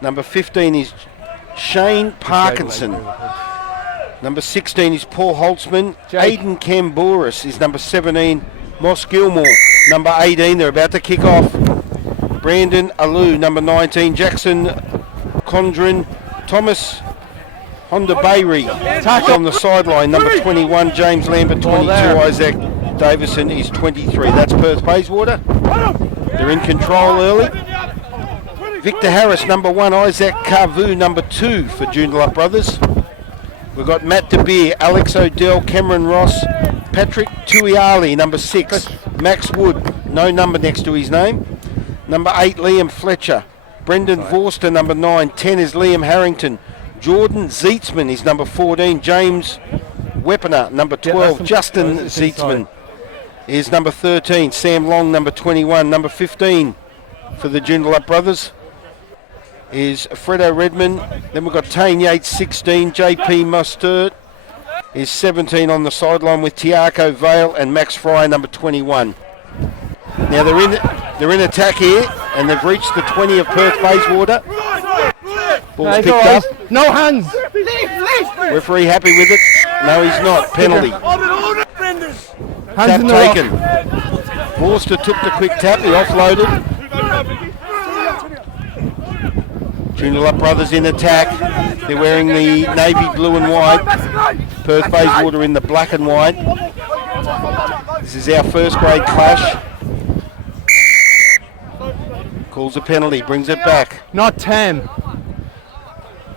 Number 15 is Shane Parkinson. Number 16 is Paul Holtzman. Aidan Camboris is number 17. Moss Gilmore, number 18. They're about to kick off. Brandon Alou, number 19. Jackson Condren. Thomas Honda Bayrie on the sideline. Number 21. James Lambert, 22. Isaac Davison is 23. That's Perth Bayswater. They're in control early. Victor Harris, number 1. Isaac Carvu, number 2 for Joondalup Brothers. We've got Matt De Beer, Alex Odell, Cameron Ross, Patrick Tuiali, number 6. Max Wood, no number next to his name. Number 8, Liam Fletcher. Brendan Vorster, number 9. 10 is Liam Harrington. Jordan Zeetzman is number 14. James Weaponer, number 12. Justin Zeetzman is number 13. Sam Long, number 21. Number 15 for the Joondalup Brothers is Fredo Redmond. Then we've got Tane Yates, 16. JP Mustard is 17 on the sideline with Tiako Vale and Max Fry, number 21. Now they're in attack here, and they've reached the 20 of Perth Bayswater. Ball's picked up. No hands. Referee happy with it. No, he's not. Penalty. Tap taken. Forster took the quick tap. He offloaded. Joondalup Brothers in attack. They're wearing the navy blue and white. Perth Bayswater in the black and white. This is our first grade clash. Calls a penalty, brings it back. Not 10.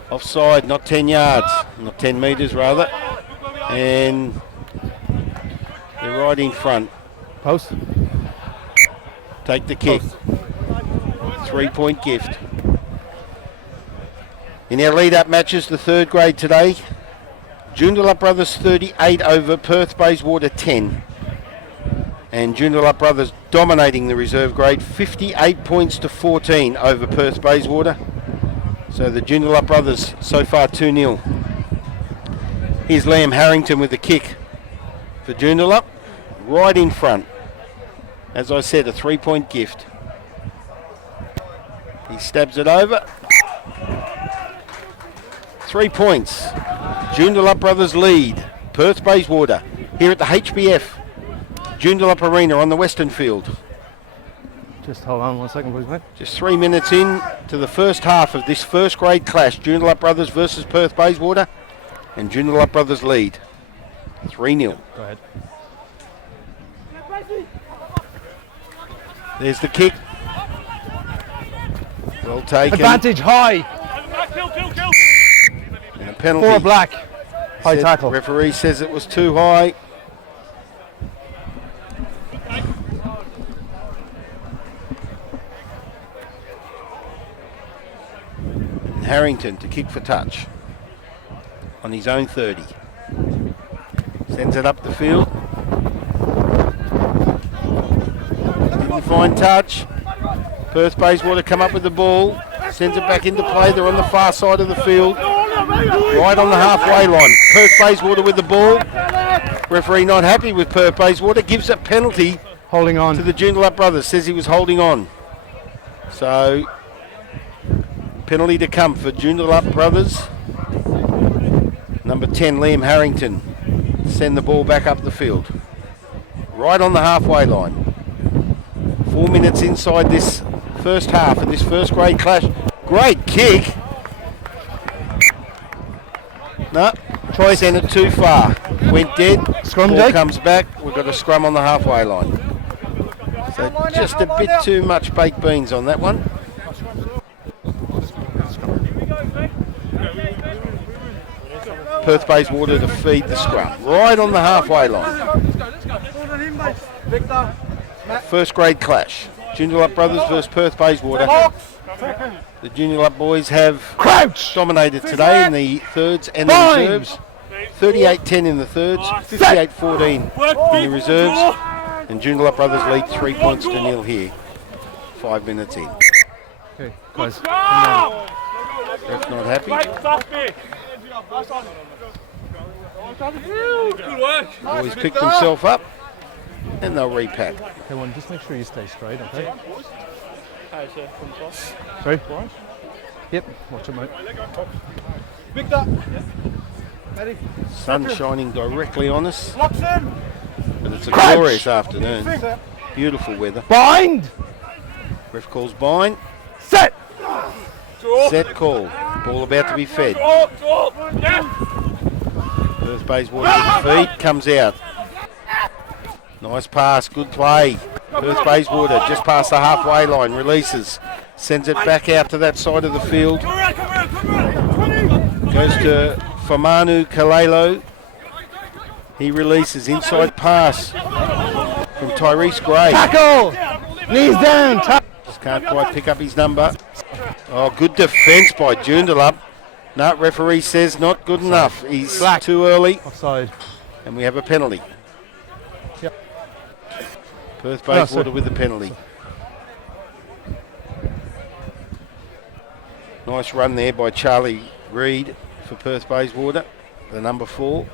Offside, not 10 yards. Not 10 metres rather. And they're right in front. Post. Take the kick. 3-point gift. In our lead-up matches, the third grade today, Joondalup Brothers 38 over Perth Bayswater 10. And Joondalup Brothers dominating the reserve grade, 58 points to 14 over Perth Bayswater. So the Joondalup Brothers so far 2-0. Here's Liam Harrington with the kick for Joondalup, right in front. As I said, a 3-point gift. He stabs it over. 3 points. Joondalup Brothers lead. Perth Bayswater here at the HBF Joondalup Arena on the Western Field. Just hold on 1 second, please, mate. Just 3 minutes in to the first half of this first grade clash. Joondalup Brothers versus Perth Bayswater, and Joondalup Brothers lead 3-0. Go ahead. There's the kick. Well taken. Advantage high. And a penalty. For black. High tackle. Referee says it was too high. Harrington to kick for touch on his own 30. Sends it up the field. Didn't find touch. Perth Bayswater come up with the ball. Sends it back into play. They're on the far side of the field. Right on the halfway line. Perth Bayswater with the ball. Referee not happy with Perth Bayswater. Gives a penalty. Holding on. To the Joondalup Brothers. Says he was holding on. So penalty to come for Joondalup Brothers. Number 10, Liam Harrington. Send the ball back up the field. Right on the halfway line. 4 minutes inside this first half of this first grade clash. Great kick. No, Troy sent it too far. Went dead. Scrum Ball Jake. comes back. We've got a scrum on the halfway line. So just a bit too much baked beans on that one. Perth Bayswater to feed the scrum. Right on the halfway line. First grade clash. Joondalup Brothers versus Perth Bayswater. The Joondalup boys have dominated today in the thirds and the reserves. 38-10 in the thirds, 58-14 in the reserves. And Joondalup Brothers lead 3 points to 0 here. 5 minutes in. Okay, guys. Ref's not happy. Boys picked himself up and they'll repack. Okay, one, just make sure you stay straight, okay? Sorry? Yep, watch it, mate. Ready? Sun shining directly on us, Locks in. but it's a glorious afternoon. Beautiful weather. Bind! Ref calls bind. Set! Set call. Ball about to be fed. Perth Bayswater with the feet, comes out. Nice pass, good play. Perth Bayswater just past the halfway line, releases. Sends it back out to that side of the field. Goes to Famanu Kalelo. He releases, inside pass from Tyrese Gray. Tackle! Knees down! Just can't quite pick up his number. Oh, good defence by Joondalup. No, referee says not good enough. He's Black. too early, Offside. and we have a penalty. Yep. Perth sorry. Bayswater with the penalty. Nice run there by Charlie Reid for Perth Bayswater, the number 4.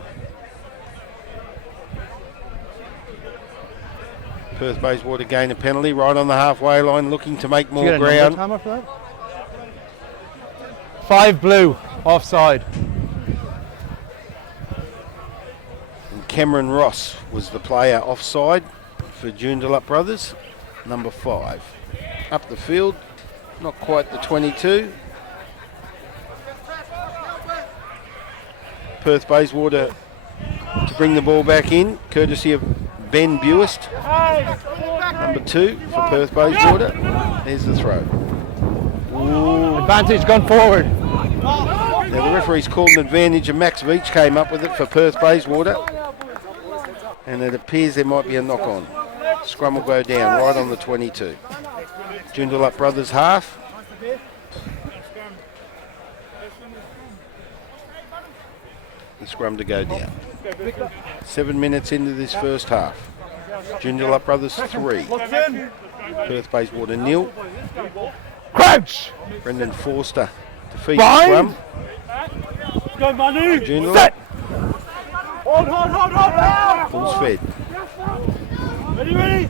Perth Bayswater gain a penalty right on the halfway line, looking to make Did you more get a number ground. timer for that? 5 blue. Offside. And Cameron Ross was the player offside for Joondalup Brothers, number 5. Up the field, not quite the 22. Perth Bayswater to bring the ball back in, courtesy of Ben Buist, number 2 for Perth Bayswater. There's the throw. Ooh. Advantage gone forward. Now the referee's called an advantage, and Max Veach came up with it for Perth Bayswater. And it appears there might be a knock on. Scrum will go down right on the 22. Joondalup Brothers half. The scrum to go down. 7 minutes into this first half. Joondalup Brothers 3. Perth Bayswater 0. Crouch! Brendan Forster to feed the Bind. scrum. Go, Manu. Joondalup. Set! Hold. Ball's fed. Ready.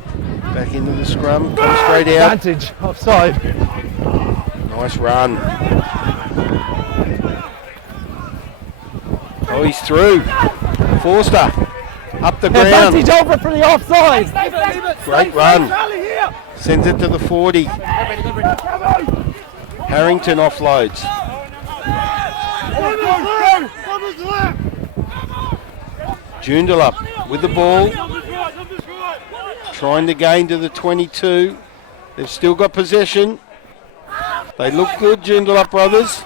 Back into the scrum. Comes straight out. Advantage. Offside. Nice run. Oh, he's through. Forster. Up the ground. Advantage over for the offside. Great run. Sends it to the 40. Harrington offloads. Joondalup with the ball. Trying to gain to the 22. They've still got possession. They look good, Joondalup Brothers.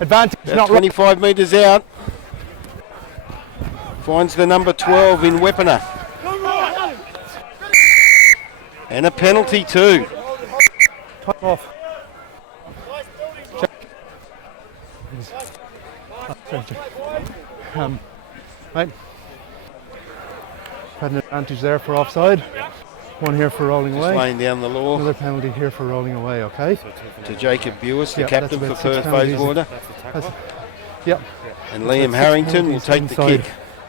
Advantage About not 25 metres out. Finds the number 12 in Weaponer. And a penalty too. Time off. Right. Had an advantage there for offside. One here for rolling Just away. laying down the law Another penalty here for rolling away, okay? to Jacob Buis, the Yeah, captain that's for about 6 Perth penalties. Bayswater. Yep. And Liam Harrington will take the kick.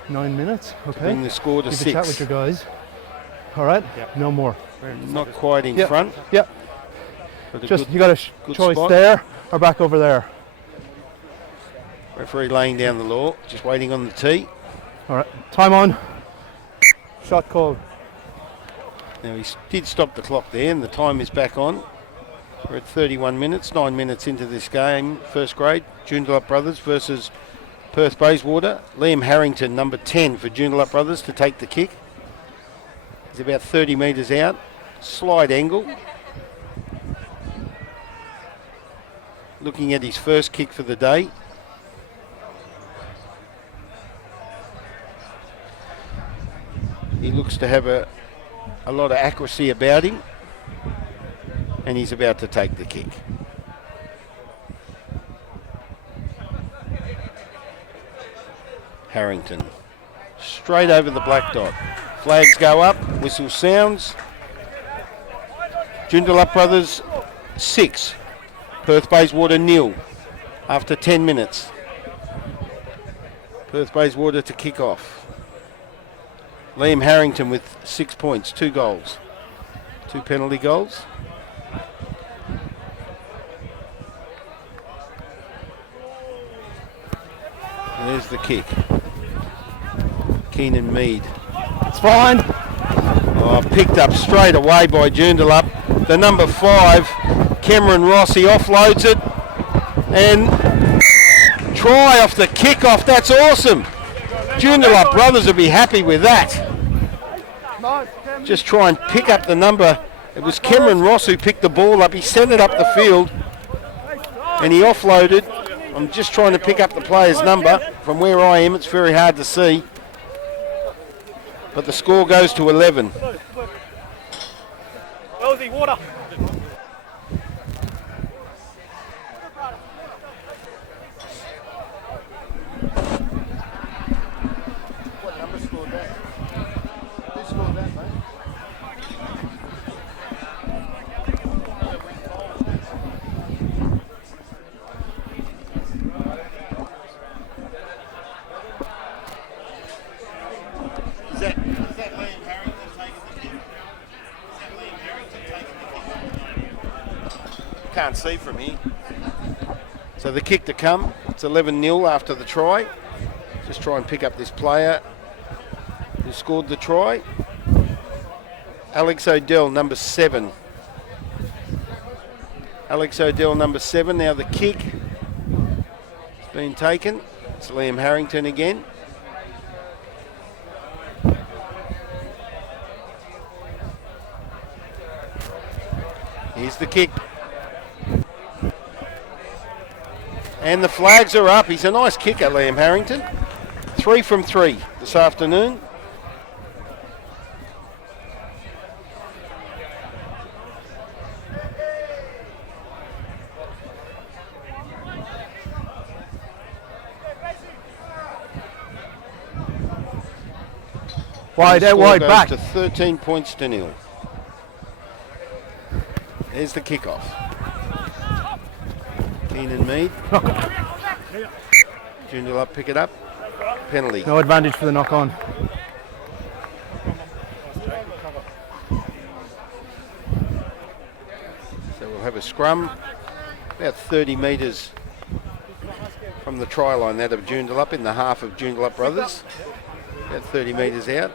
9 minutes, Bring okay? the score to Keep a chat 6. with your guys. All right, no more. Not quite in Yep. front. Yep. But a Just good you got a good choice spot. there or back over there. referee laying down the law, just waiting on the tee. All right, time on. Shot called. Now he did stop the clock there, and the time is back on. We're at 31 minutes, 9 minutes into this game, first grade. Joondalup Brothers versus Perth Bayswater. Liam Harrington, number 10 for Joondalup Brothers, to take the kick. He's about 30 metres out, slight angle. Looking at his first kick for the day. He looks to have a lot of accuracy about him, and he's about to take the kick. Harrington, straight over the black dot. Flags go up, whistle sounds. Joondalup Brothers 6, Perth Bayswater 0 after 10 minutes. Perth Bayswater to kick off. Liam Harrington with 6 points, 2 goals, 2 penalty goals. Here's the kick. Keenan Mead. It's fine. Oh, picked up straight away by Joondalup. The number 5, Cameron Rossi, offloads it. And try off the kickoff. That's awesome. Joondalup brothers will be happy with that. Just try and pick up the number. It was Cameron Ross who picked the ball up. He sent it up the field and he offloaded. I'm just trying to pick up the player's number. From where I am, it's very hard to see. But the score goes to 11. Baysie, water. What number scored that? Who scored that, mate? Is that Liam Harrington taking the kick? Is that Liam Harrington taking the kick? Can't see from here. So the kick to come. It's 11-0 after the try. Just try and pick up this player who scored the try. Alex Odell, number 7. Alex Odell, number 7. Now the kick has been taken. It's Liam Harrington again. Here's the kick. And the flags are up. He's a nice kicker, Liam Harrington. 3 from 3 this afternoon. Wide, out Score wide, goes back. to 13 points to 0. There's the kickoff. Keenan Mead. Joondalup pick it up. Penalty. No advantage for the knock on. So we'll have a scrum about 30 metres from the try line, that of Joondalup, in the half of Joondalup brothers. About 30 metres out.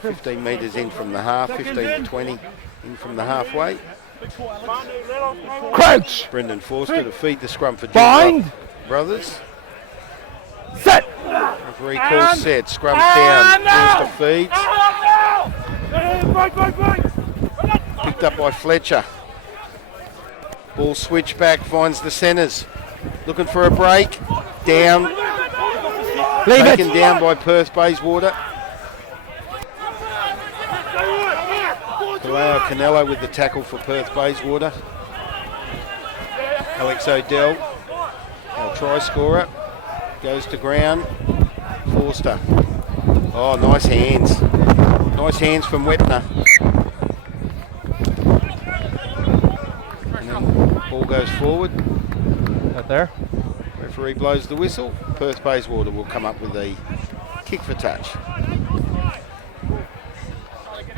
15 metres in from the half, 15 to 20 in from the halfway. Crouch. Brendan Forster to feed the scrum for Bind. Joondalup brothers. Set. Referee calls set. Scrum's down. Forster feeds. Picked up by Fletcher. Ball switch back, finds the centres. Looking for a break. Down. Leave Taken it. down by Perth Bayswater. Kaleo Canelo with the tackle for Perth Bayswater. Alex Odell, our try scorer, goes to ground. Forster. Oh, nice hands. Nice hands from Wepner. And then ball goes forward. Out there. Referee blows the whistle. Perth Bayswater will come up with a kick for touch.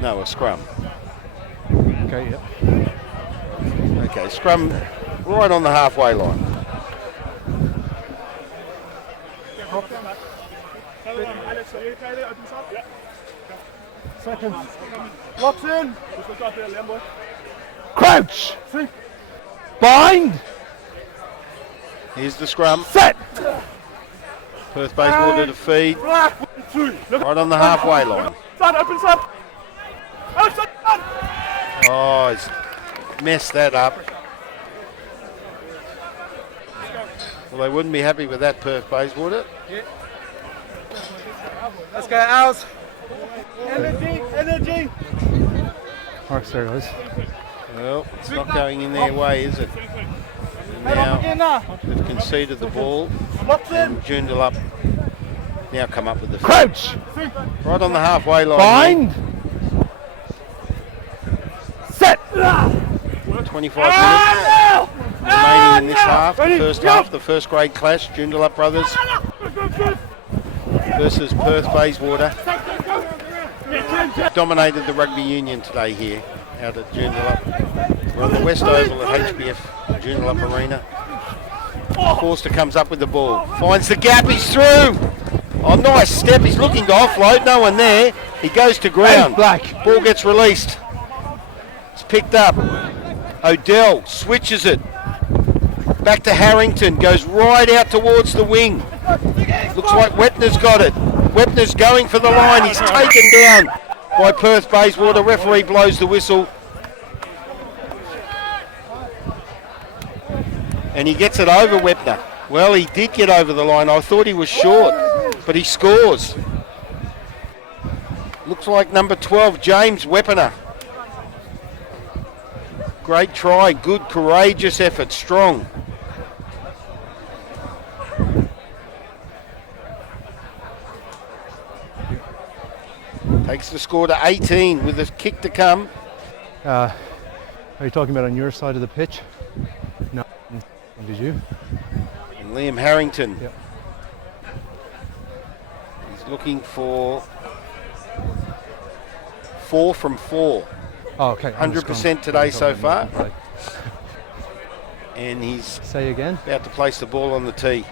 No, a scrum. Okay, yeah. Okay, scrum right on the halfway line. Second. Locks in. Crouch. Bind. Here's the scrum. Set. Perth Bayswater to feed. Right on the halfway line. Stand, opens up. Outside. Oh, he's messed that up. Well, they wouldn't be happy with that, Perth Bayswater. Let's go, Owls. Energy, energy. Mark's there, guys. Well, it's not going in their way, is it? And now they've conceded the ball. And Joondalup now come up with the Crouch. right on the halfway line. Bind. Set. 25 minutes remaining in this half. The first half, the first grade clash. Joondalup brothers versus Perth Bayswater. Dominated the rugby union today here out at Joondalup. We're on the West Oval at HBF Joondalup Arena. Forster comes up with the ball. Finds the gap, he's through. Oh, nice step, he's looking to offload, no one there. He goes to ground. Black. Ball gets released. It's picked up. Odell switches it. Back to Harrington, goes right out towards the wing. Looks like Wepner's got it. Wepner's going for the line, he's taken down by Perth Bayswater. Referee blows the whistle. And he gets it over Wepner. Well, he did get over the line. I thought he was short, but he scores. Looks like number 12, James Wepener. Great try, good, courageous effort, strong. Takes the score to 18 with a kick to come. Are you talking about on your side of the pitch? No. Did you? And Liam Harrington. Yep. He's looking for 4 from 4. Oh, okay. 100% today so far. Right. And he's Say again? about to place the ball on the tee.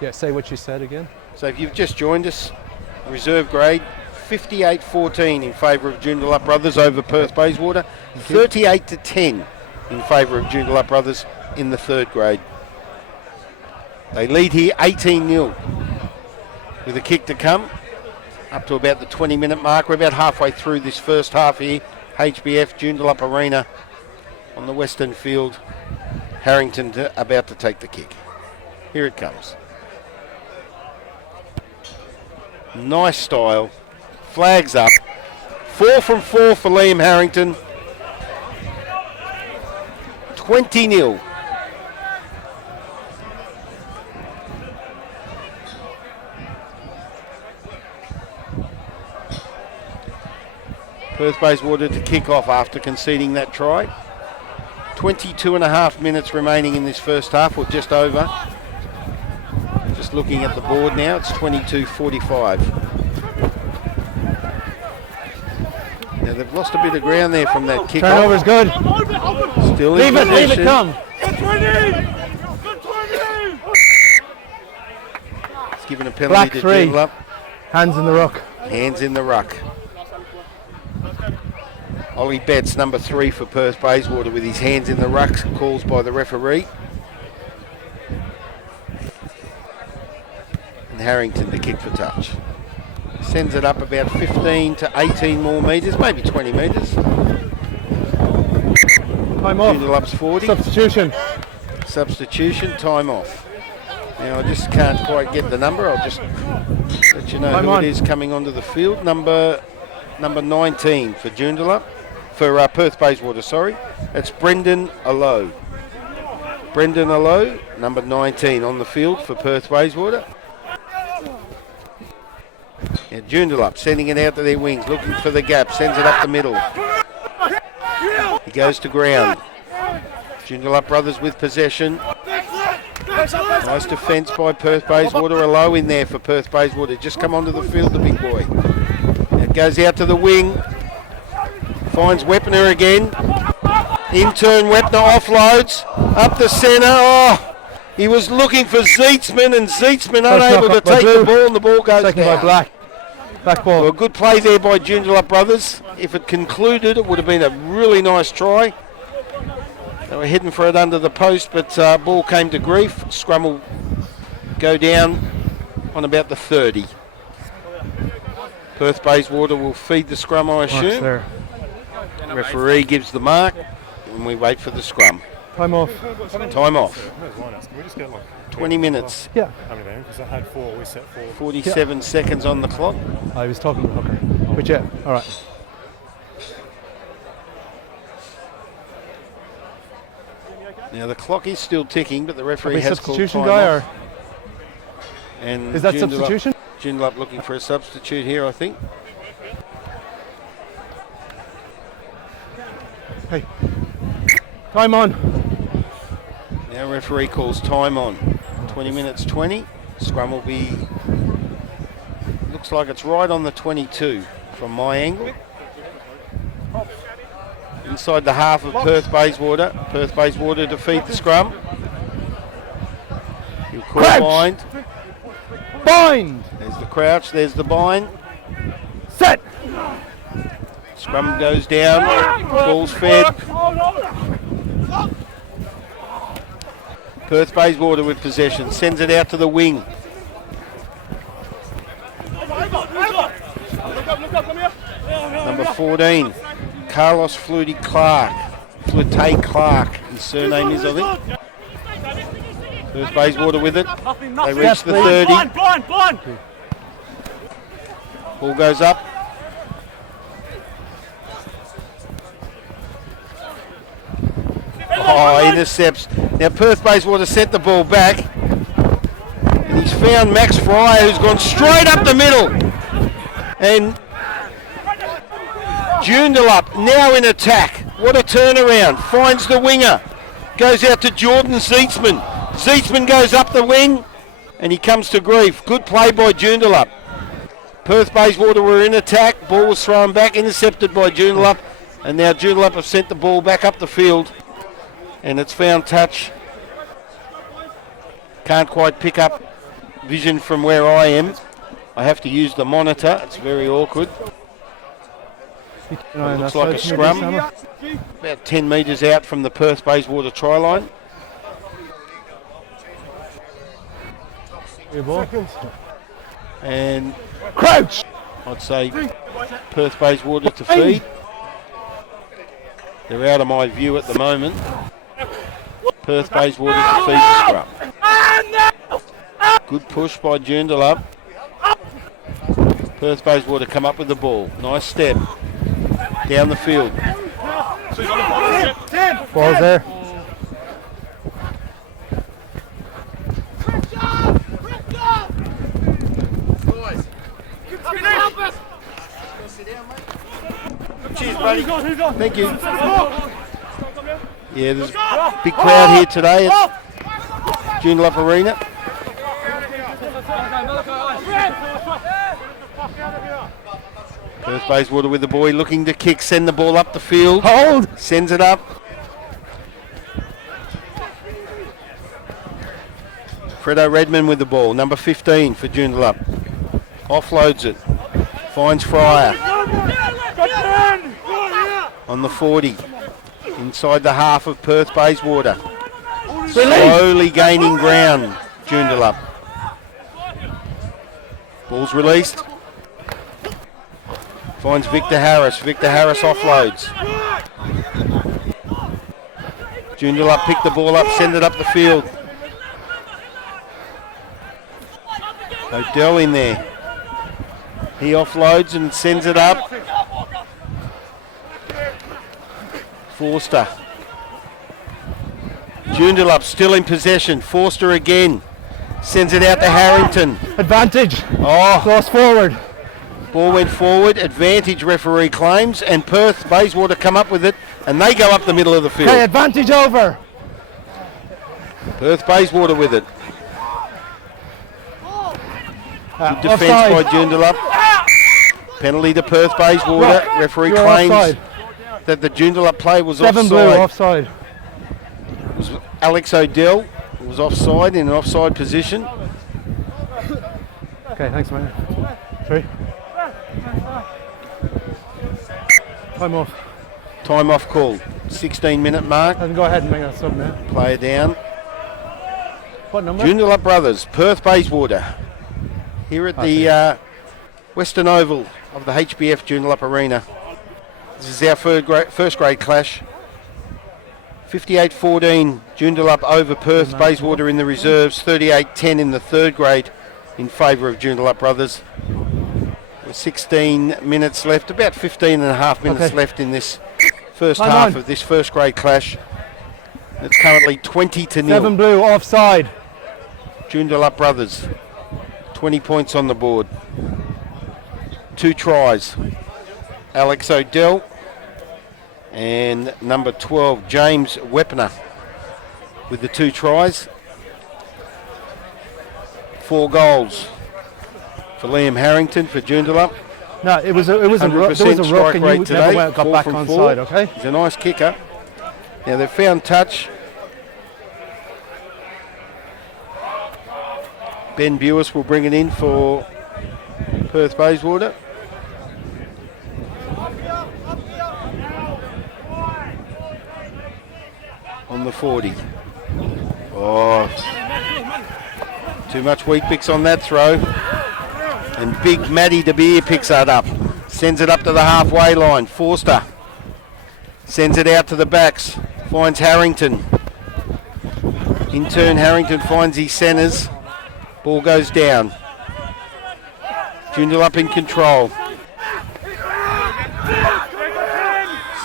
Yeah, say what you said again. So if you've just joined us, reserve grade 58-14 in favour of Joondalup Brothers over Perth Bayswater. 38-10 in favour of Joondalup Brothers in the third grade. They lead here 18-0 with a kick to come up to about the 20-minute mark. We're about halfway through this first half here. HBF Joondalup Arena on the western field. Harrington about to take the kick. Here it comes. Nice style. Flags up. 4 from 4 for Liam Harrington. 20-0. Perth Bayswater to kick off after conceding that try. 22 and a half minutes remaining in this first half, or just over. Just looking at the board now, it's 22:45. Now they've lost a bit of ground there from that kick. Turnover's good. Still Leave in it, possession. come. It's given a penalty Black to 3. Joondalup. Hands in the ruck. Hands in the ruck. Ollie Betts, number 3 for Perth Bayswater, with his hands in the ruck, calls by the referee. And Harrington to kick for touch. Sends it up about 15 to 18 more metres, maybe 20 metres. Time off. Joondalup's 40. Substitution. Substitution, time off. Now I just can't quite get the number. I'll just let you know Time who on. it is coming onto the field. Number 19 for Joondalup. For Perth Bayswater, sorry. That's Brendan Allow. Brendan Allow, number 19 on the field for Perth Bayswater. Now Joondalup sending it out to their wings, looking for the gap, sends it up the middle. He goes to ground. Joondalup Brothers with possession. Nice defence by Perth Bayswater. Allow in there for Perth Bayswater. Just come onto the field, the big boy. It goes out to the wing. Finds Wepner again. In turn, Wepner offloads. Up the centre. Oh, he was looking for Zeetzman, and Zeetzman unable to take the ball, and the ball goes Second down. by Black. Back ball. Well, a good play there by Joondalup Brothers. If it concluded, it would have been a really nice try. They were heading for it under the post, but ball came to grief. Scrum will go down on about the 30. Perth Bayswater will feed the scrum, I assume. There. Referee gives the mark, and we wait for the scrum. Time off. Time off. Can we just get like 20 minutes. Yeah. how many then? Because I had 4, we set 4. 47 seconds on the clock. I was talking to Hooker. But yeah, all right. Now the clock is still ticking, but the referee Are we has called substitution time guy off. or And is that Joondalup- substitution? Joondalup looking for a substitute here, I think. Hey. Time on. Now referee calls time on. 20 minutes 20. Scrum will be, looks like it's right on the 22 from my angle. Inside the half of Perth Bayswater. Perth Bayswater to feed the scrum. He'll call Crouch. bind. Bind. There's the crouch, there's the bind. Set. Scrum goes down, ball's fed. Perth Bayswater with possession, sends it out to the wing. Number 14, Carlos Flute Clark. His surname is, I think. Perth Bayswater with it. They reach the 30. Ball goes up. Oh, intercepts. Now Perth Bayswater sent the ball back. And he's found Max Fryer, who's gone straight up the middle. And Joondalup now in attack. What a turnaround. Finds the winger. Goes out to Jordan Zeetzman. Zeetzman goes up the wing. And he comes to grief. Good play by Joondalup. Perth Bayswater were in attack. Ball was thrown back. Intercepted by Joondalup. And now Joondalup have sent the ball back up the field. And it's found touch. Can't quite pick up vision from where I am. I have to use the monitor. It's very awkward. It looks like a scrum. About 10 metres out from the Perth Bayswater try line. And Crouch. I'd say Perth Bayswater to feed. They're out of my view at the moment. Perth Bayswater to feed the scrum. Good push by Joondalup. Perth Bayswater come up with the ball. Nice step. Down the field. Ball's there. Cheers, buddy. Thank you. Yeah, there's a big crowd here today at Joondalup Arena. Perth Bayswater with the boy looking to kick, send the ball up the field. Hold. Sends it up. Fredo Redman with the ball, number 15 for Joondalup. Offloads it. Finds Fryer. On the 40. Inside the half of Perth Bayswater. Slowly gaining ground, Joondalup. Ball's released. Finds Victor Harris. Victor Harris offloads. Joondalup pick the ball up, send it up the field. Odell in there. He offloads and sends it up. Forster. Joondalup still in possession. Forster again. Sends it out to Harrington. Advantage. Oh, Cross forward. ball went forward. Advantage, referee claims, and Perth Bayswater come up with it, and they go up the middle of the field. Okay, advantage over. Perth Bayswater with it. Good defence offside. by Joondalup. Penalty to Perth Bayswater. Referee You're claims offside. that the Joondalup play was 7 offside. blue offside. It was Alex Odell was offside in an offside position. Okay, thanks, man. 3. Time off. Time off call. 16-minute mark. I can go ahead and make that sub now. Player down. What number? Joondalup Brothers, Perth Bayswater. Here at the Western Oval of the HBF Joondalup Arena. This is our first grade clash. 58-14 Joondalup over Perth Bayswater in the reserves. 38-10 in the third grade in favour of Joondalup Brothers. With 16 minutes left, about 15 and a half minutes left in this first half of this first grade clash. It's currently 20-0. 7 blue offside. Joondalup Brothers, 20 points on the board. 2 tries. Alex Odell and number 12, James Weppner, with the 2 tries. 4 goals for Liam Harrington for Joondalup. No, it was a there was a ruck and you never went, got back on side, okay? He's a nice kicker. Now they've found touch. Ben Bewis will bring it in for Perth Bayswater. On the 40. Oh, too much wheat picks on that throw. And big Matty De Beer picks that up. Sends it up to the halfway line. Forster sends it out to the backs. Finds Harrington. In turn, Harrington finds his centres. Ball goes down. Joondalup in control.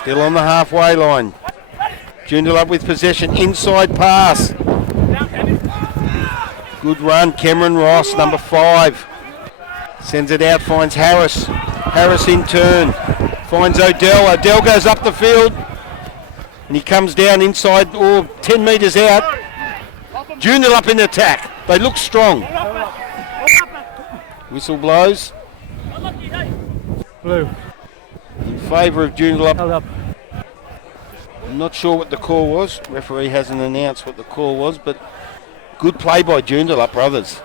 Still on the halfway line. Joondalup with possession. Inside pass. Good run. Cameron Ross, number 5. Sends it out, finds Harris. Harris in turn. Finds Odell. Odell goes up the field. And he comes down inside, 10 metres out. Joondalup in attack. They look strong. Whistle blows. Blue. In favour of Joondalup. Held up. I'm not sure what the call was. Referee hasn't announced what the call was, but good play by Joondalup brothers.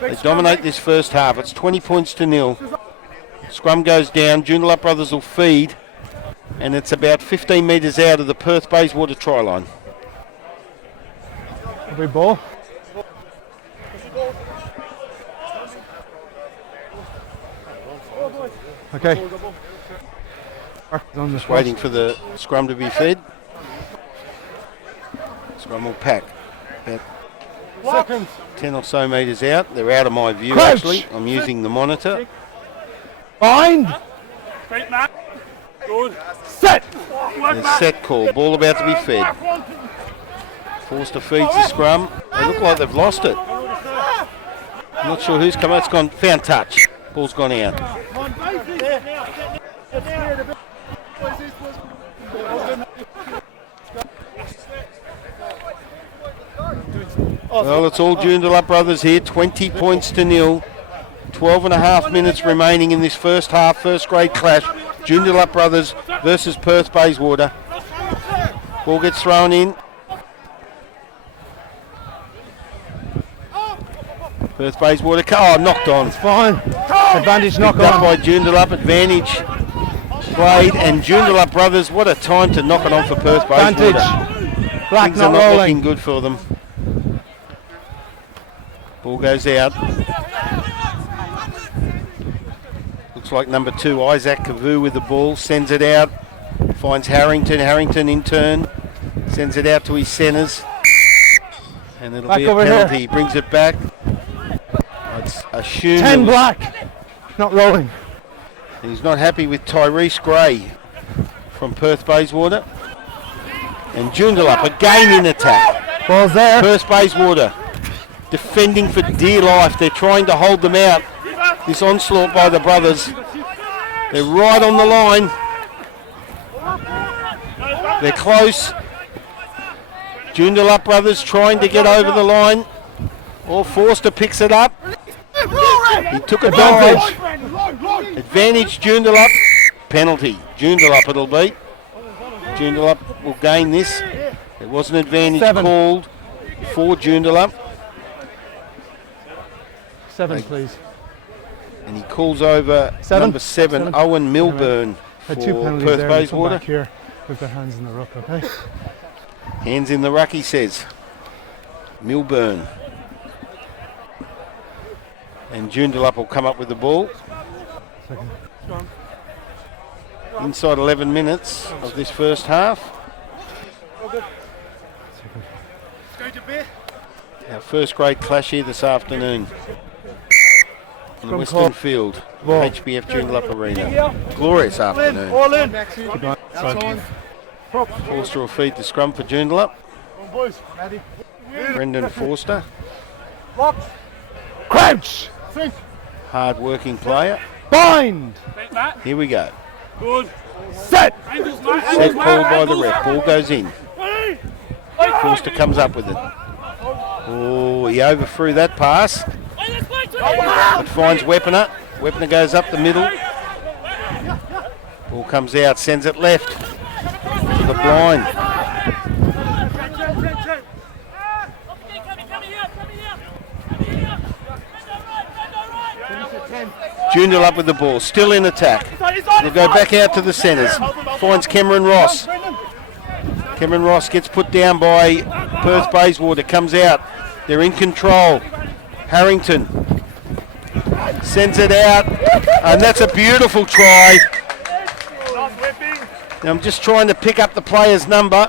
They dominate this first half. It's 20 points to 0. Scrum goes down. Joondalup brothers will feed. And it's about 15 metres out of the Perth Bayswater try line. Every ball. Okay. Just waiting for the scrum to be fed. Scrum will pack. About 10 or so metres out. They're out of my view, Crouch. actually. I'm using the monitor. Bind. Good. Set. There's set call. Ball about to be fed. Forster feeds the scrum. They look like they've lost it. I'm not sure who's come out. It's gone. Found touch. Ball's gone out. Well, it's all Joondalup brothers here. 20 points to 0. 12 and a half minutes remaining in this first half, first grade clash. Joondalup brothers versus Perth Bayswater. Ball gets thrown in. Perth Bayswater, knocked on. It's fine. Advantage knock Knocked on. by Joondalup, advantage played, and Joondalup brothers, what a time to knock it on for Perth Bayswater. Advantage. Black Things are not not looking rolling. good for them. Ball goes out. Looks like number 2, Isaac Kavu with the ball. Sends it out. Finds Harrington. Harrington in turn. Sends it out to his centres. And it'll Back be a over penalty. here. Brings it back. It's assumed. 10 black. Not rolling. He's not happy with Tyrese Gray from Perth Bayswater. And Joondalup again in attack. Ball's there. Perth Bayswater defending for dear life. They're trying to hold them out. This onslaught by the brothers. They're right on the line. They're close. Joondalup brothers trying to get over the line. Forster picks it up. He took a dive. Advantage Joondalup. Penalty. Joondalup it'll be. Joondalup will gain this. There was an advantage 7. called for Joondalup. 7, please. And he calls over 7. number 7, Owen Milburn, Had for 2 penalties Perth there. Come Bayswater. back here with their hands in the ruck, okay? Hands in the ruck, he says. Milburn. And Joondalup will come up with the ball. Second. Inside 11 minutes of this first half. Our first grade clash here this afternoon. On the Scrum Western call. Field, Ball. HBF Joondalup Arena. Glorious afternoon. All in. Forster will feed the scrum for Joondalup. Brendan Forster, Crouch. hard working player. Bind. Here we go. Good. Set. Set called by the ref. Ball goes in. Forster comes up with it. Oh, he overthrew that pass. But finds Weaponer. Weaponer goes up the middle. Ball comes out, sends it left. To the blind. Joondalup with the ball, still in attack. They'll go back out to the centres. Finds Cameron Ross. Cameron Ross gets put down by Perth Bayswater, comes out. They're in control. Harrington sends it out, and that's a beautiful try. Now I'm just trying to pick up the player's number.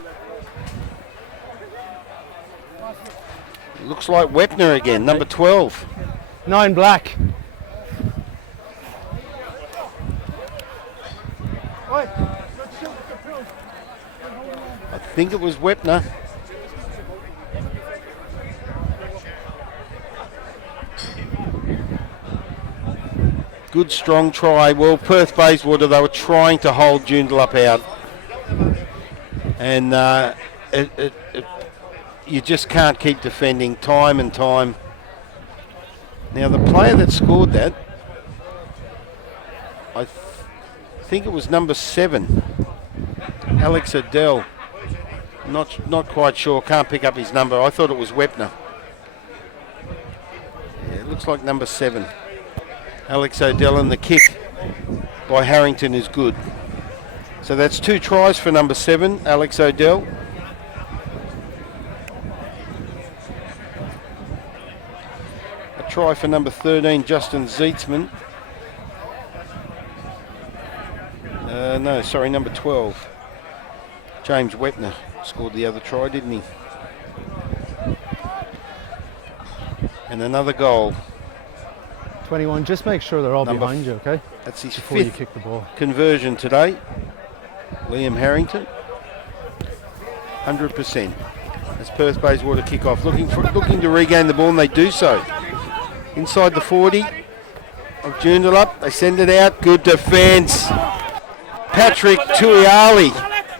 Looks like Wepner again, number 12. 9 black. I think it was Wepner. Good strong try. Well, Perth Bayswater, they were trying to hold Joondalup out. And you just can't keep defending time and time. Now the player that scored that, I think it was number 7, Alex Adele. Not quite sure, can't pick up his number. I thought it was Wepner. Yeah, it looks like number 7. Alex Odell, and the kick by Harrington is good. So that's 2 tries for number 7, Alex Odell. A try for number 13, Justin Zeetzman. No, sorry, number 12. James Wepner scored the other try, didn't he? And another goal. 21, just make sure they're all Number behind you, okay? That's his Before you 5th kick the ball. conversion today. Liam Harrington. 100%. As Perth Bayswater kick off, looking to regain the ball, and they do so. Inside the 40 of Joondalup, they send it out. Good defence. Patrick Tuiali,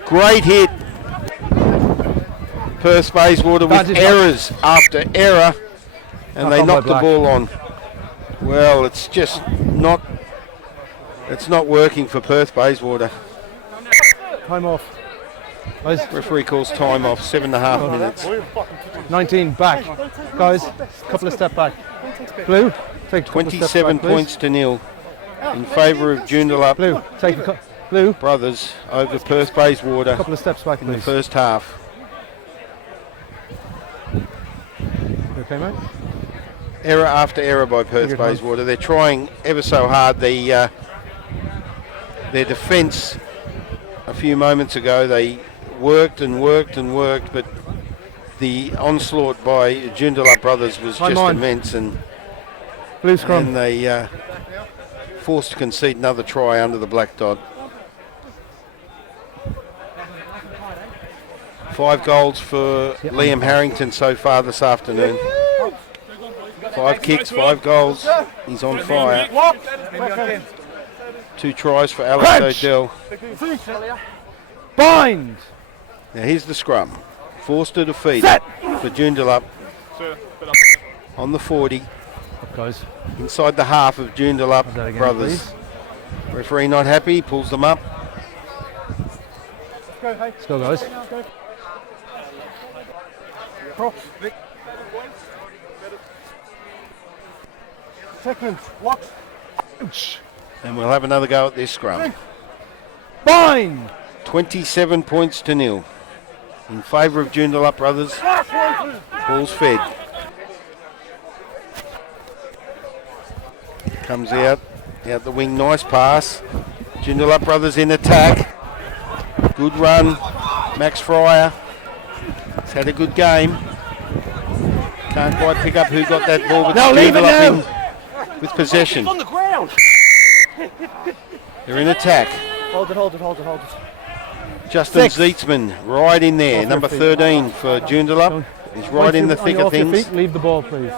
great hit. Perth Bayswater with errors after error, and they knock the ball on. Well, it's just not working for Perth Bayswater. Time off. Guys, Referee calls time off, 7.5 minutes. 19 back. Guys, couple of step back. Blue, take a couple of steps 27 back, please. points to nil in favour of Joondalup Blue, take a Blue, Brothers over Perth Bayswater couple of steps back, in the please. first half. You okay, mate? Error after error by Perth Bayswater. They're trying ever so hard. Their defence a few moments ago, they worked and worked and worked, but the onslaught by Joondalup Brothers was just immense, and Blue scrum. And they forced to concede another try under the black dot. 5 goals for Liam Harrington so far this afternoon. 5 kicks, 5 goals. He's on fire. 2 tries for Alex Odell. Bind! Now here's the scrum. Forced to defeat for Joondalup on the 40. Up, guys. Inside the half of Joondalup Again, Brothers. please. Referee not happy, pulls them up. Let's go, guys. And we'll have another go at this scrum. Bind! 27 points to nil in favour of Joondalup Brothers. Ball's fed. Comes out the wing, nice pass. Joondalup Brothers in attack. Good run. Max Fryer has had a good game. Can't quite pick up who got that ball, but Joondalup in with possession. On the ground. They're in attack. Hold it. Justin Zeetzman right in there, number 13 for Joondalup. He's right in the thick of things. Leave the ball, please.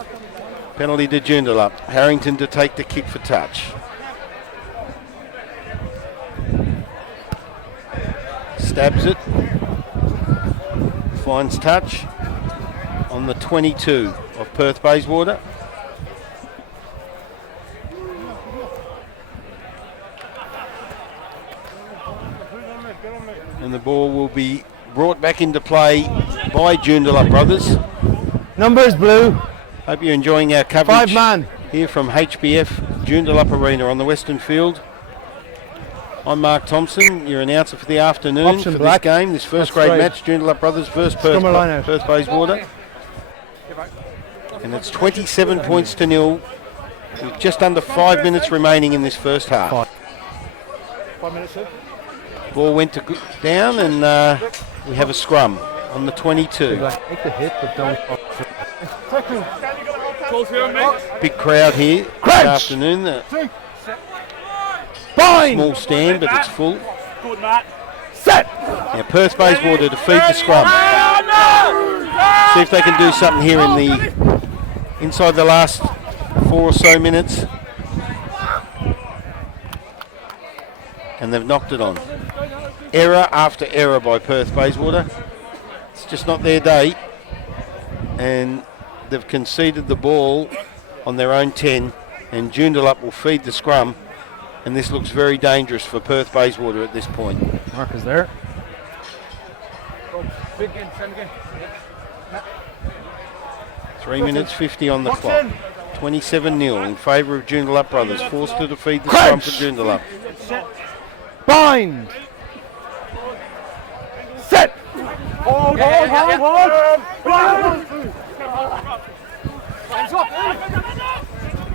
Penalty to Joondalup. Harrington to take the kick for touch. Stabs it. Finds touch on the 22 of Perth Bayswater. And the ball will be brought back into play by Joondalup Brothers. Numbers, Blue. Hope you're enjoying our coverage. 5 man. here from HBF Joondalup Arena on the Western Field. I'm Mark Thompson, your announcer for the afternoon Option for black. this game, this first That's grade right. match, Joondalup Brothers versus Scrummer line out. Perth Bayswater. And it's 27 points to nil with just under 5 minutes remaining in this first half. 5 minutes, sir. Ball went to down and we have a scrum on the 22. Take the hit, but don't. Big crowd here this afternoon. Fine! Small stand, but it's full. Good, Matt. Set! Now Perth Bayswater to feed the scrum. See if they can do something here in the inside the last 4 or so minutes. And they've knocked it on. Error after error by Perth Bayswater. It's just not their day. And they've conceded the ball on their own 10. And Joondalup will feed the scrum. And this looks very dangerous for Perth Bayswater at this point. Mark is there. 3 minutes 50 on the clock. 27-0 in favour of Joondalup Brothers. Forced to defeat the scrum for Joondalup. Bind! Set! Hold.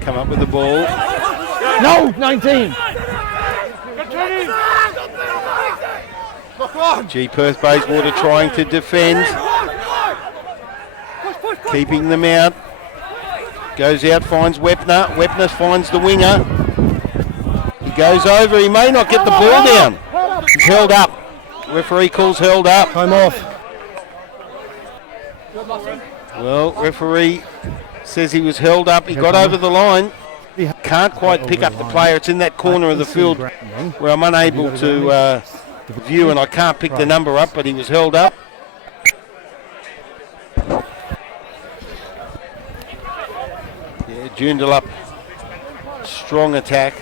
Come up with the ball. No! 19! G Perth Bayswater trying to defend. Keeping them out. Goes out, finds Wepner. Wepner finds the winger. He goes over. He may not get the ball down. He's held up. Referee calls held up. Time off. Well, referee says he was held up. He got over the line. Can't quite pick up the player. It's in that corner of the field where I'm unable to view, and I can't pick the number up, but he was held up. Yeah, Joondalup, strong attack.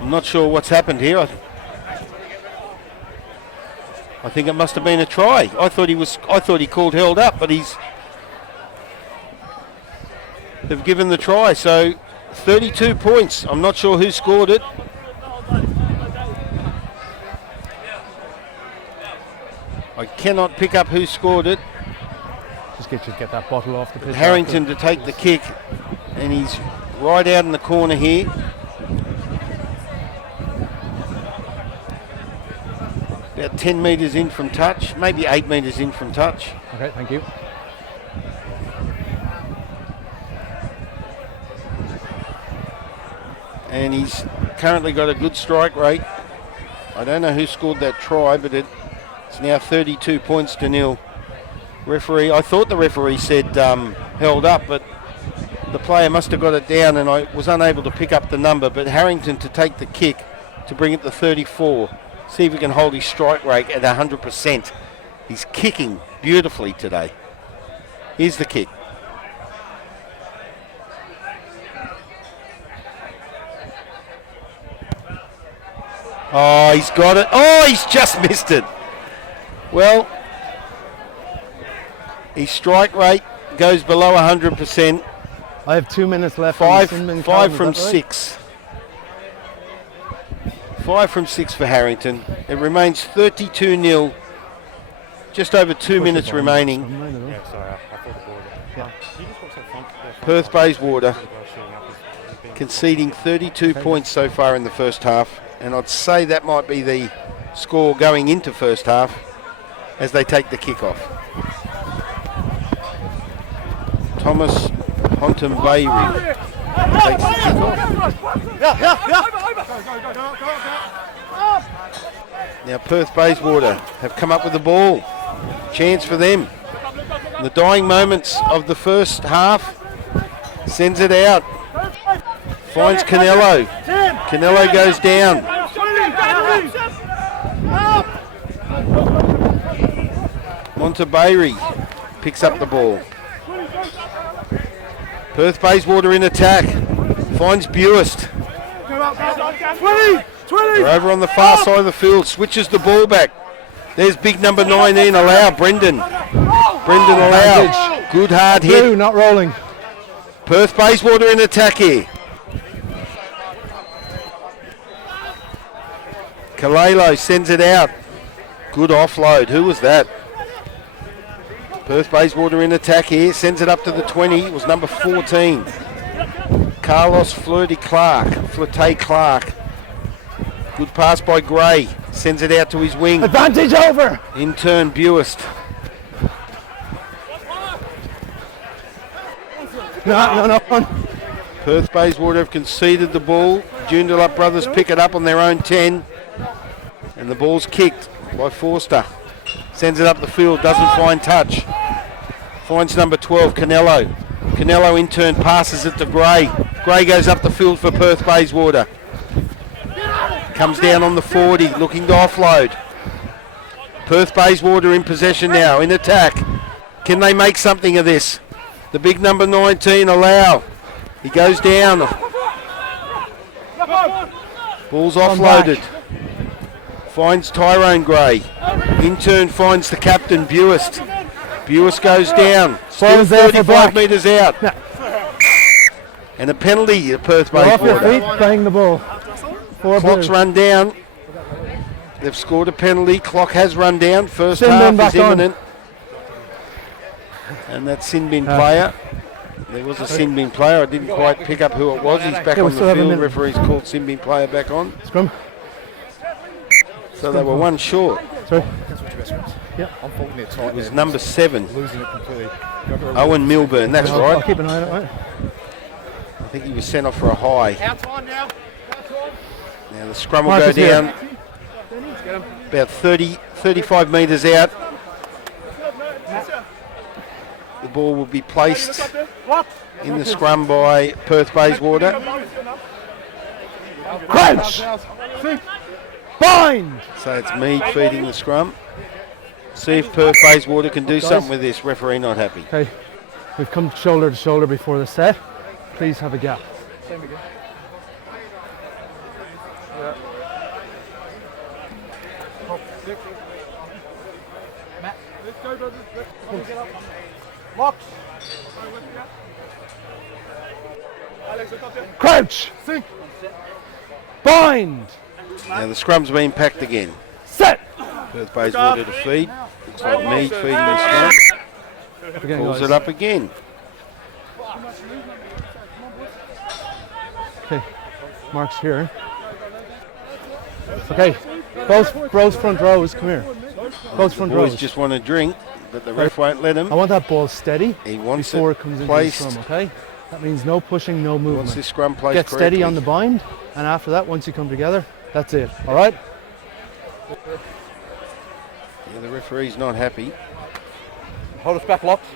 I'm not sure what's happened here. I think it must have been a try. I thought he called held up, but they've given the try. So 32 points. I'm not sure who scored it. I cannot pick up who scored it. Just get that bottle off the pitch. Harrington to take the kick, and he's right out in the corner here. About 10 metres in from touch, maybe 8 metres in from touch. Okay, thank you. And he's currently got a good strike rate. I don't know who scored that try, but it's now 32 points to nil. Referee, I thought the referee said held up, but the player must have got it down, and I was unable to pick up the number. But Harrington to take the kick to bring it to 34. See if he can hold his strike rate at 100%. He's kicking beautifully today. Here's the kick. Oh, he's got it. Oh, he's just missed it. Well, his strike rate goes below 100%. I have 2 minutes left. Five on the Sinman from column, is that right? 6. 5 from 6 for Harrington. It remains 32-0. Just over 2 minutes remaining. Yeah, sorry, I thought the ball. Yeah. You just watch that front. Perth Bayswater conceding 32 points so far in the first half, and I'd say that might be the score going into first half as they take the kick-off. Thomas Honton-Bayrie takes the kick-off. Now Perth Bayswater have come up with the ball. Chance for them. In the dying moments of the first half, sends it out. Finds Canello. Canello goes down. Montebayri picks up the ball. Perth Bayswater in attack. Finds Buist. They're over on the far side of the field. Switches the ball back. There's big number 19, Allow. Brendan Allow. Good hard hit. Blue, not rolling. Perth Bayswater in attack here. Kalelo sends it out. Good offload. Who was that? Perth Bayswater in attack here. Sends it up to the 20. It was number 14. Carlos Flirty Clark. Good pass by Gray. Sends it out to his wing. Advantage over. In turn, Buist. No. Perth Bayswater have conceded the ball. Joondalup brothers pick it up on their own 10. And the ball's kicked by Forster. Sends it up the field, doesn't find touch. Finds number 12, Canelo. Canelo in turn passes it to Gray. Gray goes up the field for Perth Bayswater. Comes down on the 40, looking to offload. Perth Bayswater in possession now, in attack. Can they make something of this? The big number 19, Allow. He goes down. Ball's offloaded. Finds Tyrone Gray. In turn finds the captain, Buist. Buist goes down. Still 35 metres out. And a penalty at Perth Off your Bayswater. feet, playing the ball. Clock's run down. They've scored a penalty. Clock has run down. First Sin bin half back is on. imminent. And that sin bin player. There was a sin bin player. I didn't quite pick up who it was. He's back Yeah, we on the still have a field. minute. Referee's called sin bin player back on. Scrum. So they were one short. Sorry. I'm faulting it tight. It was number 7, Losing it completely. Owen Milburn. That's I'll right. keep an eye on it, right? I think he was sent off for a high. Now the scrum will go Marcus here. down about 35 metres out. The ball will be placed in the scrum by Perth Bayswater. Crouch! Bind! So it's Mead feeding the scrum. See if Perth Bayswater can do something with this. Referee not happy. Okay, we've come shoulder to shoulder before the set. Please have a gap. Crouch! Bind! Now the scrum's been packed again. Set! Perth Bayswater to feed. Looks like Mead feeding the scrum. Again, Pulls guys. it up again. Okay, Mark's here. Okay, both front rows, come here. Both front Boys rows. just want to drink, but the ref won't let I him. want that ball steady He wants before it it comes into the placed. scrum, okay? That means no pushing, no Wants movement. this scrum placed Get steady correctly. on the bind, and after that, once you come together, that's it, all right? Yeah, the referee's not happy. Hold us back, Locks.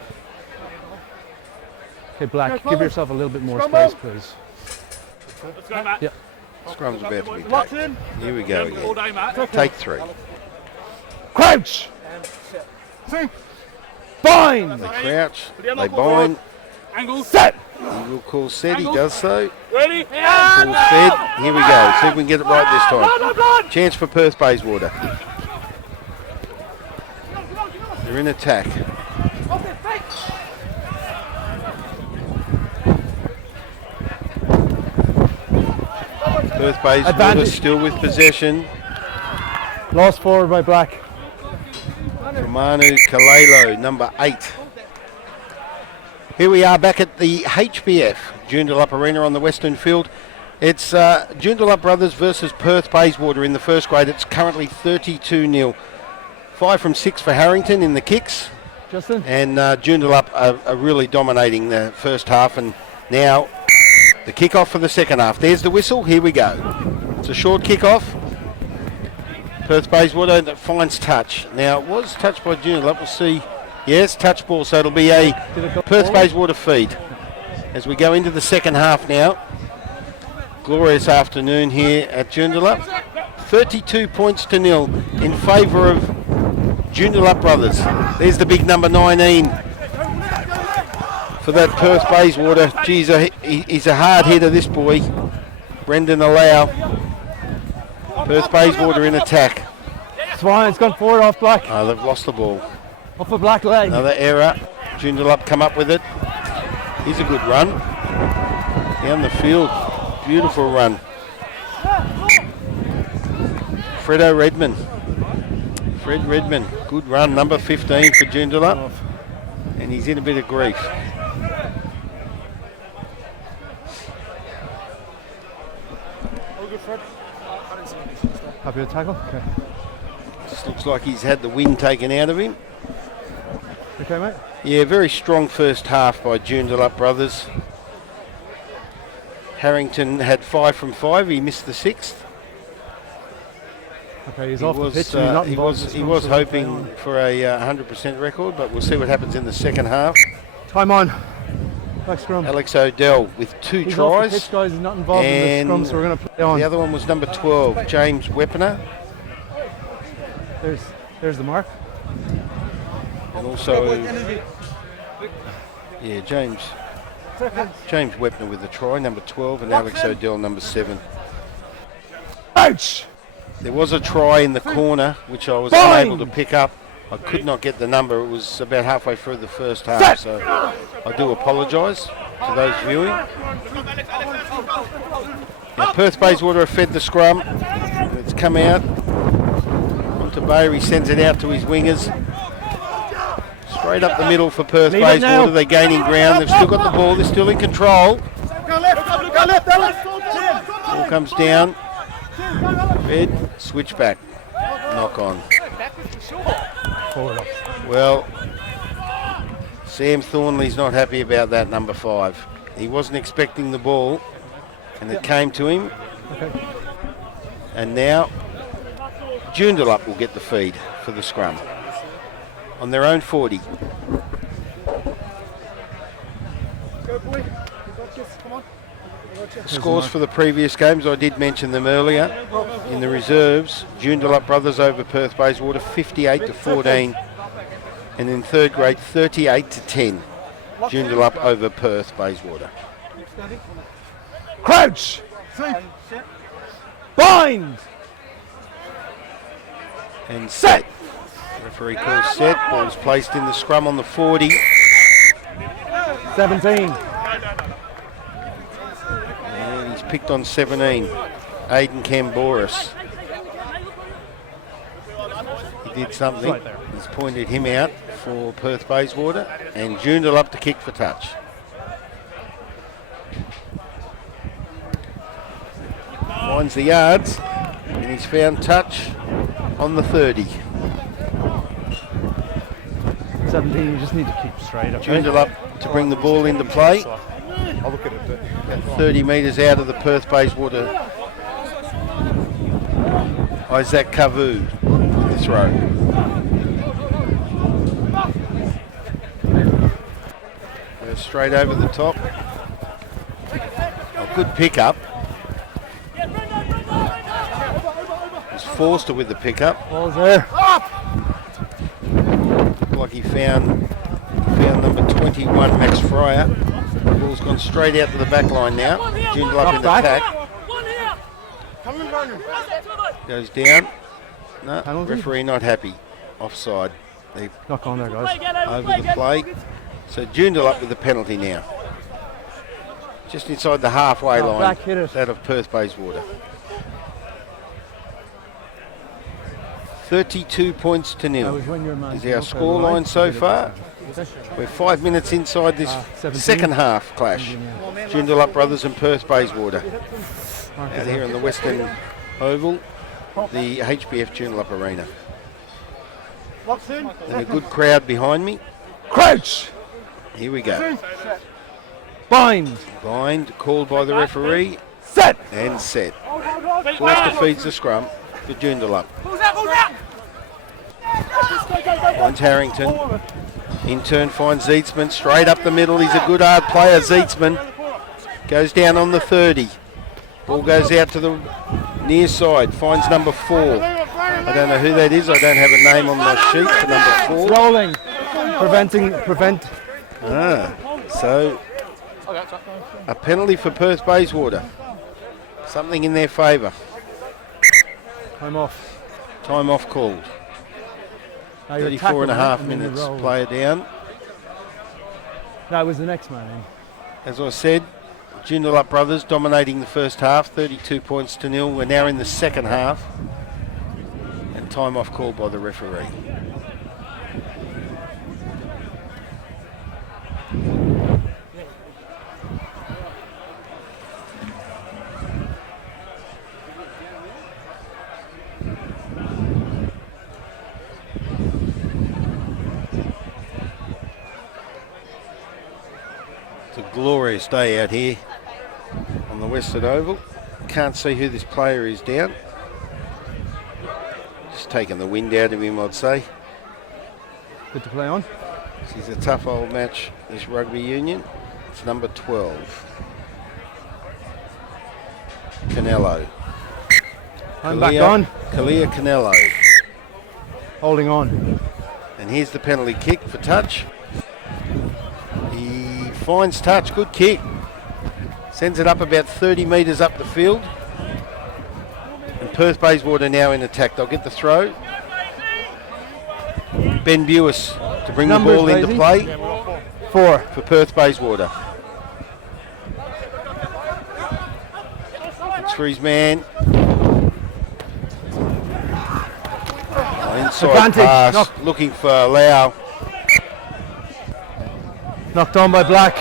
Okay, Black, give yourself a little bit more space, please. Let's go, Matt. Yeah. Scrum's about to be Locks taken. in. Here we go All again. day, Matt. Take 3. Crouch! Bind! They crouch, they bind. Angle. Set! He will call set, he does so. Ready? Ball's fed. Here we go. See if we can get it right this time. Chance for Perth Bayswater. They're in attack. Perth Bayswater Advantage. still with possession. Lost forward by Black. Romanu Kalelo, number 8. Here we are back at the HBF, Joondalup Arena on the Western Field. It's Joondalup Brothers versus Perth Bayswater in the first grade. It's currently 32-0. 5 from 6 for Harrington in the kicks. Justin? And Joondalup are really dominating the first half. And now the kick-off for the second half. There's the whistle. Here we go. It's a short kick-off. Perth Bayswater that finds touch. Now, it was touched by Joondalup. We'll see. Yes, touch ball. So it'll be a Perth Bayswater feed as we go into the second half now. Glorious afternoon here at Joondalup. 32 points to 0 in favour of Joondalup Brothers. There's the big number 19 for that Perth Bayswater. Geez, he's a hard hitter, this boy. Brendan Allow. Perth Bayswater in attack. It's fine, it's gone forward off Black. Oh, they've lost the ball. Off a Black leg. Another error. Joondalup come up with it. Here's a good run. Down the field. Beautiful run. Fredo Redmond. Fred Redmond. Good run. Number 15 for Joondalup. And he's in a bit of grief. Happy with the tackle? Okay. Just looks like he's had the wind taken out of him. Okay, mate? Yeah, very strong first half by Joondalup brothers. Harrington had 5 from 5. He missed the 6th. Okay, he's off the pitch. And he's not involved. He was hoping for a 100% record, but we'll see what happens in the second half. Time on. Back scrum. Alex Odell with 2 He's tries. off the pitch, guys. He's not involved in the scrum, so we're going to play on. The other one was number 12, James Weaponer. There's the mark. And also, yeah, James Weaponer with the try, number 12, and Alex Odell, number 7. Ouch! There was a try in the corner, which I was unable to pick up. I could not get the number. It was about halfway through the first half, so I do apologise to those viewing. Now, Perth Bayswater have fed the scrum. It's come out onto Bayrie. He sends it out to his wingers. Straight up the middle for Perth Bayswater. They're gaining ground. They've still got the ball. They're still in control. Ball comes down. Red, switch back. Knock on. Well, Sam Thornley's not happy about that, number 5. He wasn't expecting the ball, and it came to him. And now Joondalup will get the feed for the scrum on their own 40. Scores for the previous games, I did mention them earlier. In the reserves, Joondalup brothers over Perth Bayswater 58-14, and in third grade 38-10. Joondalup over Perth Bayswater. Crouch! Bind! And set. Referee calls set. Ball's placed in the scrum on the 40. 17. And he's picked on 17. Aidan Camboris. He did something. He's pointed him out for Perth Bayswater, and Joondalup to kick for touch. Finds the yards, and he's found touch on the 30. 17, you just need to keep straight up. Joondalup to bring the ball into play. I'll look at it. 30 metres out of the Perth Bayswater. Isaac Kavu with the throw. Goes straight over the top. A good pick-up. He's Forster with the pick-up. Ball's there. Looked like he found number 21, Max Fryer. The ball's gone straight out to the back line now. Joondalup in attack. Goes down. No, Penalty? referee not happy. Offside. They Knock on there, guys. over the play. So Joondalup with the penalty now. Just inside the halfway line. Back, hit it. That of Perth Bayswater. 32 points to nil is our score line so far. We're 5 minutes inside this second half clash. Joondalup brothers and Perth Bayswater. Out here in the Western Oval, the HBF Joondalup Arena. And a good crowd behind me. Crouch! Here we go. Bind! Bind called by the referee. Set! And set. Forster feeds the scrum for Joondalup. Finds Harrington. In turn finds Zeetzman straight up the middle. He's a good hard player, Zeetzman. Goes down on the 30. Ball goes out to the near side. Finds number 4. I don't know who that is. I don't have a name on my sheet for number 4. Rolling. Prevent. So a penalty for Perth Bayswater. Something in their favour. Time off. Time off called. 34 and a half minutes. Player down. That was the next man in. As I said, Joondalup brothers dominating the first half, 32 points to 0. We're now in the second half. And time off called by the referee. It's a glorious day out here on the Western Oval. Can't see who this player is down. Just taking the wind out of him, I'd say. Good to play on. This is a tough old match, this rugby union. It's number 12. Canelo. I'm back on. Kalia Canelo. Holding on. And here's the penalty kick for touch. He finds touch, good kick. Sends it up about 30 metres up the field. And Perth Bayswater now in attack. They'll get the throw. Ben Bewis to bring Numbers, the ball into Baysie. play. 4. For Perth Bayswater. It's for his man. Inside Advantage. pass, looking for Lau. Knocked on by Black.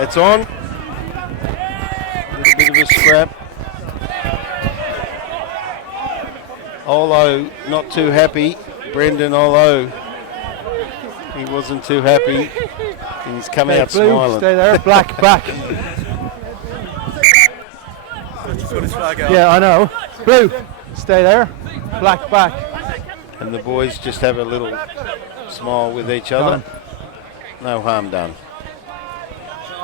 It's on. A little bit of a scrap. Olo not too happy. Brendan Olo. He wasn't too happy. And he's come out Blue, smiling. stay there. Black, back. Yeah, I know. Blue, stay there. Black, back. And the boys just have a little smile with each other. No harm done.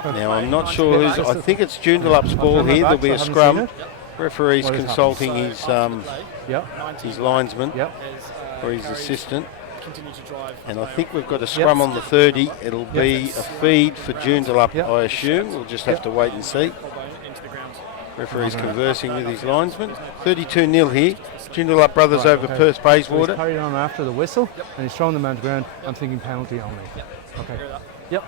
Now I'm not sure who's. I think it's Joondalup's ball here. There'll be a scrum. Referee's consulting his linesman or his assistant. And I think we've got a scrum on the 30. It'll be a feed for Joondalup, I assume. We'll just have to wait and see. Referee's conversing with his linesman. 32-0 here. Joondalup brothers over Perth So Bayswater. he's carried on after the whistle and he's thrown them on the ground. I'm thinking penalty only. Okay. Yep.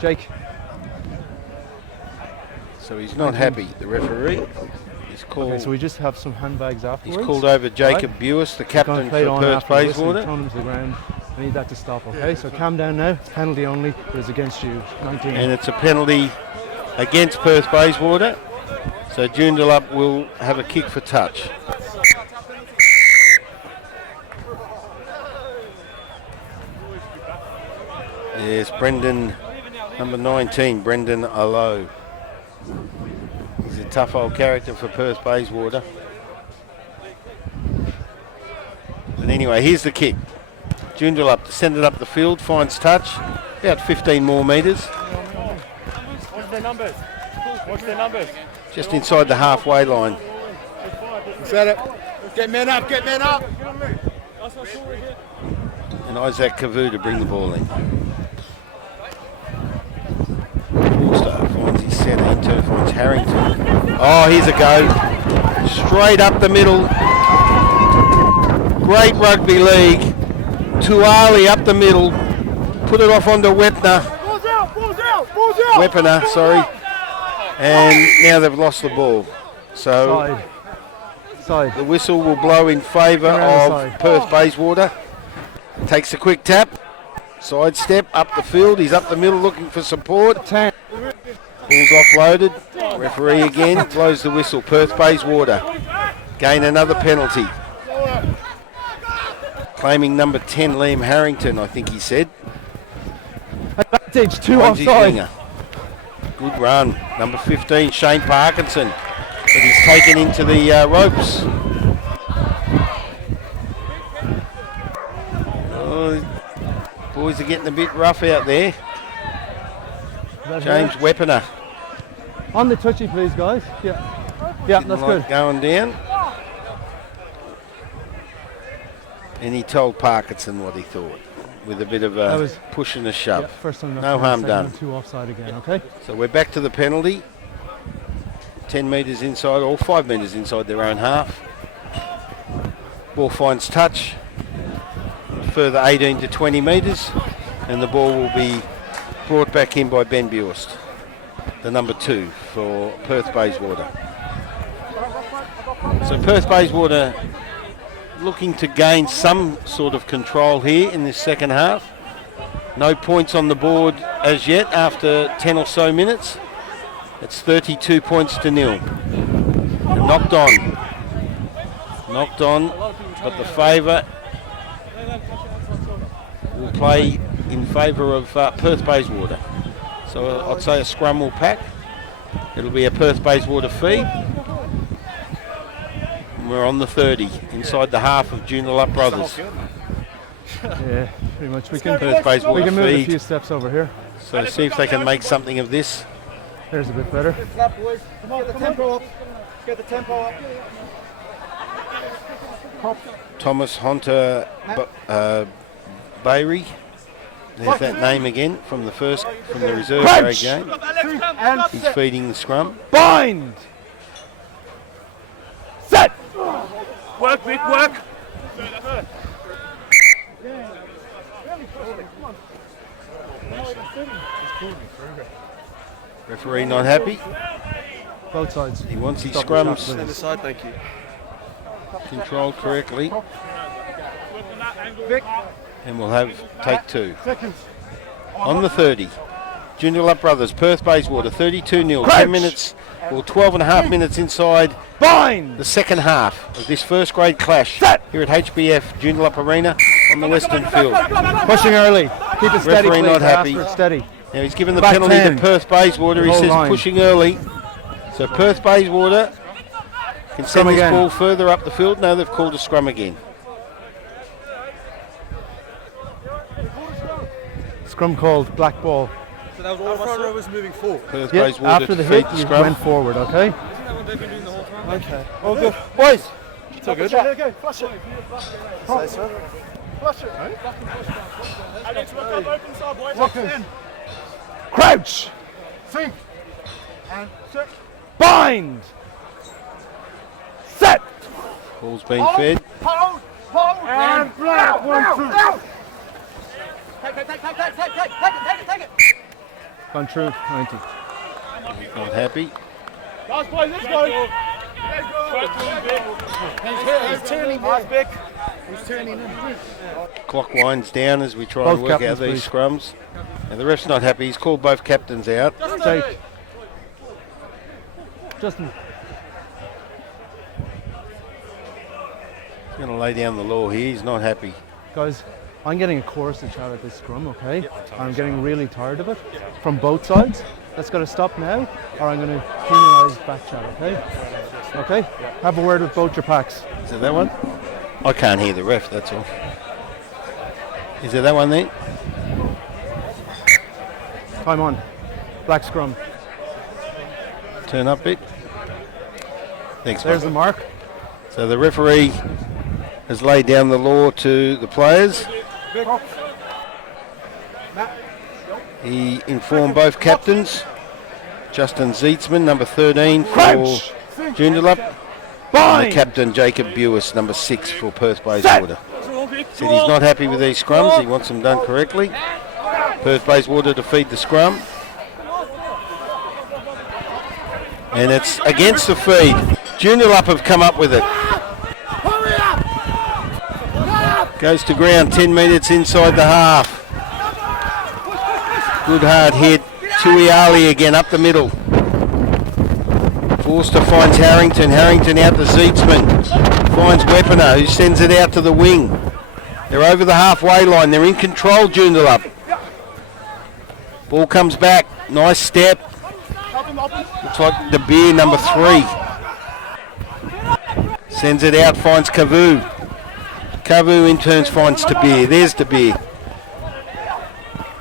Jake. So he's not happy, the referee. He's called. Okay, so we just have some handbags afterwards. He's called over Jacob Bewis, the captain for Perth Bayswater. Thrown him to the ground. I need that to stop, okay? So calm down now. It's penalty only, but it's against you. 19. And it's a penalty against Perth Bayswater. So Joondalup will have a kick for touch. Yes, Brendan, number 19, Brendan Alo. He's a tough old character for Perth Bayswater. But anyway, here's the kick. Joondalup to send it up the field, finds touch, about 15 more metres. What's their numbers? What's their numbers? Just inside the halfway line. Set it. Get men up, get men up. And Isaac Cavu to bring the ball in. Bullstar finds his centre, into finds Harrington. Oh, here's a go. Straight up the middle. Great rugby league. Tuali up the middle. Put it off onto Wepner. Weaponer, sorry. And now they've lost the ball. So Side. the whistle will blow in favour of Perth Bayswater. Takes a quick tap. Side step up the field. He's up the middle looking for support. 10. Ball's offloaded. Referee again blows the whistle. Perth Bayswater gain another penalty. Claiming number 10 Liam Harrington, I think he said. Advantage, 2 Finds his offside. winger. Good run. Number 15 Shane Parkinson. But he's taken into the ropes. Oh, boys are getting a bit rough out there. James Weaponer. On the touchy, please, guys. Yeah. Yeah, that's good. Going down. And he told Parkinson what he thought with a bit of a push and a shove. Yeah, first time no harm done. 2 offside again, okay? So we're back to the penalty. 10 metres inside, or 5 metres inside their own half. Ball finds touch. Further 18 to 20 metres. And the ball will be brought back in by Ben Buist, the number 2 for Perth Bayswater. So Perth Bayswater looking to gain some sort of control here in this second half. No points on the board as yet after 10 or so minutes. It's 32 points to 0. Knocked on, but the favour will play in favour of Perth Bayswater. So I'd say a scrum will pack. It'll be a Perth Bayswater feed. We're on the 30, inside the half of Joondalup Brothers. Yeah, pretty much. We can Perth Bayswater move a feed. few steps over here. So see if they can make something of this. There's a bit better. Come on, get the tempo up. Get the tempo up. Thomas Hunter Bayrie. There's that name again from the reserve grade game. He's feeding the scrum. Bind! Set! Work, Vic, work. Referee not happy. Both sides. He wants his Stop scrums the Side, thank you. controlled correctly. Vic. And we'll have take 2. On the 30. Joondalup Brothers, Perth Bayswater, 32-0. 10 minutes, or 12 and a half minutes inside Bind! the second half of this first grade clash here at HBF Joondalup Arena on the Western Field. Pushing early. Keep it steady, Referee please. not happy. After it's steady. Now he's given the Back penalty 10. to Perth Bayswater. He Whole says line. pushing early. So Perth Bayswater can send Scrum this again. ball further up the field. No, they've called a scrum again. Scrum called, black ball. So that was all front row was moving forward. Perth Yeah, Bayswater after the to hit, feed the you scrum. went forward, okay? Okay. All good. Boys. It's all good. Okay, flush it. Say so. Flush it. I need to look up open side, boys. Lock in. Crouch! Sink. And sit. Bind! Set! Ball's been fed. Hold. Hold. And black. 1, 2. Take it. Gone through, 90. Not happy. Guys, boys, let's go. He's turning. Nice, Vic. He's turning in. Clock winds down as we try Both to work out captains, these please. scrums. And the ref's not happy. He's called both captains out. Jake. Justin. He's going to lay down the law here. He's not happy. Guys, I'm getting a chorus to chat at this scrum, okay? I'm getting really tired of it from both sides. That's got to stop now, or I'm going to penalise back chat, okay? Okay? Have a word with both your packs. Is it that one? I can't hear the ref, that's all. Is it that one then? Time on. Black scrum. Turn up bit. Thanks, There's mate. the mark. So the referee has laid down the law to the players. He informed both captains. Justin Zeetzman, number 13 for Crouch! Joondalup. And the Bind! captain, Jacob Buist, number 6 for Perth Bayswater. Said he's not happy with these scrums. He wants them done correctly. Perth Bayswater to feed the scrum. And it's against the feed. Joondalup have come up with it. Goes to ground 10 metres inside the half. Good hard hit. Tui Ali again up the middle. Forster finds Harrington. Harrington out to Zeetzman. Finds Weaponer, who sends it out to the wing. They're over the halfway line. They're in control, Joondalup. Ball comes back. Nice step. Looks like De Beer, number 3. Sends it out, finds Kavu. Kavu in turns finds De Beer. There's De Beer.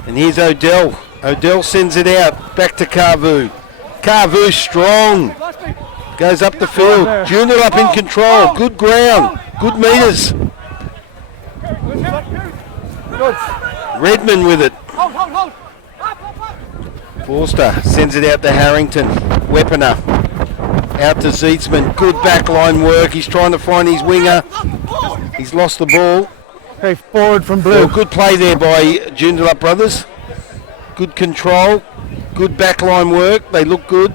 And here's Odell. Odell sends it out. Back to Kavu. Kavu strong. Goes up the field. Joondalup in control. Good ground. Good metres. Redmond with it. Forster sends it out to Harrington. Weaponer. Out to Zeetzman. Good backline work. He's trying to find his winger. He's lost the ball. Okay, forward from blue. Well, good play there by Joondalup Brothers. Good control, good backline work. They look good.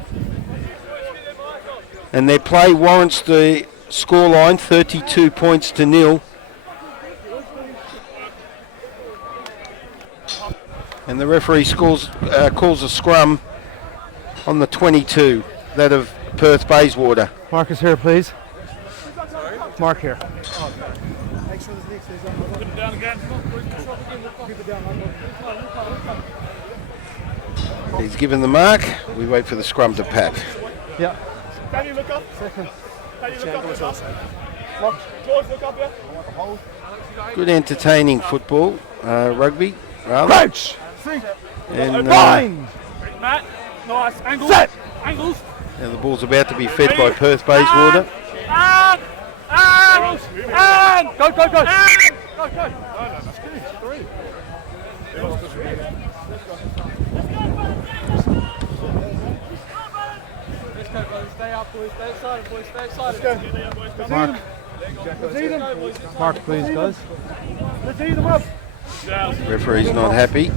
And their play warrants the scoreline, 32 points to 0. And the referee calls a scrum on the 22, that of Perth Bayswater. Marcus here, please. Mark here. Put it down again. He's given the mark. We wait for the scrum to pat. Yeah. Can you look up? Can you look up? George, look up, yeah? Good entertaining football, rugby, rather. Crouch! And Bind! Matt, nice. Angles. Set! Angles. now the ball's about to be fed by Perth Bayswater. And! Go, go, go! Go, go! Let's go, boys. Stay up, boys. Stay excited, boys. Stay excited. Mark. Mark, please, guys. Let's eat them up. Referee's not happy.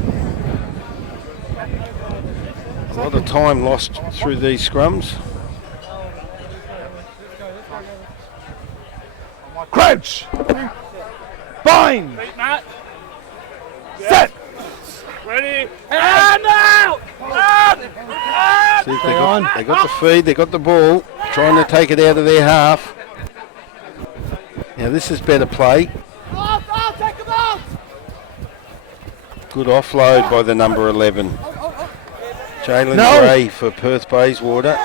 A lot of time lost through these scrums. Crouch! Bind! Beat Matt. Set! Ready? And out! See if they got the feed, they got the ball, trying to take it out of their half. Now this is better play. Take them out! Good offload by the number 11. Jalen No. Gray for Perth Bayswater.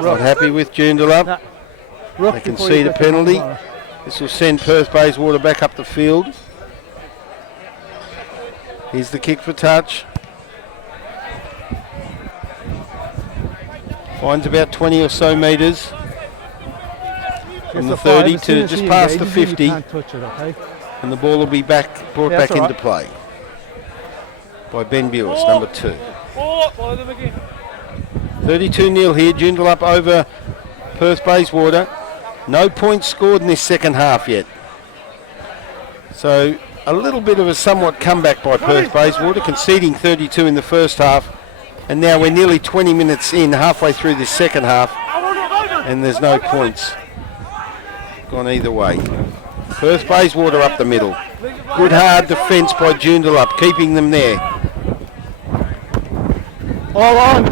Not happy with Joondalup. They concede a penalty. This will send Perth Bayswater back up the field. Here's the kick for touch. Finds about 20 or so metres from the 30 to just past the 50, You can't touch it, okay? and the ball will be brought Yeah, back that's all into right. play by Ben Bewis, number 2. Follow them again. 32-0 here, Joondalup over Perth Bayswater. No points scored in this second half yet. So a little bit of a somewhat comeback by Perth Bayswater, conceding 32 in the first half. And now we're nearly 20 minutes in, halfway through this second half, and there's no points gone either way. Perth Bayswater up the middle. Good hard defence by Joondalup, keeping them there. All on!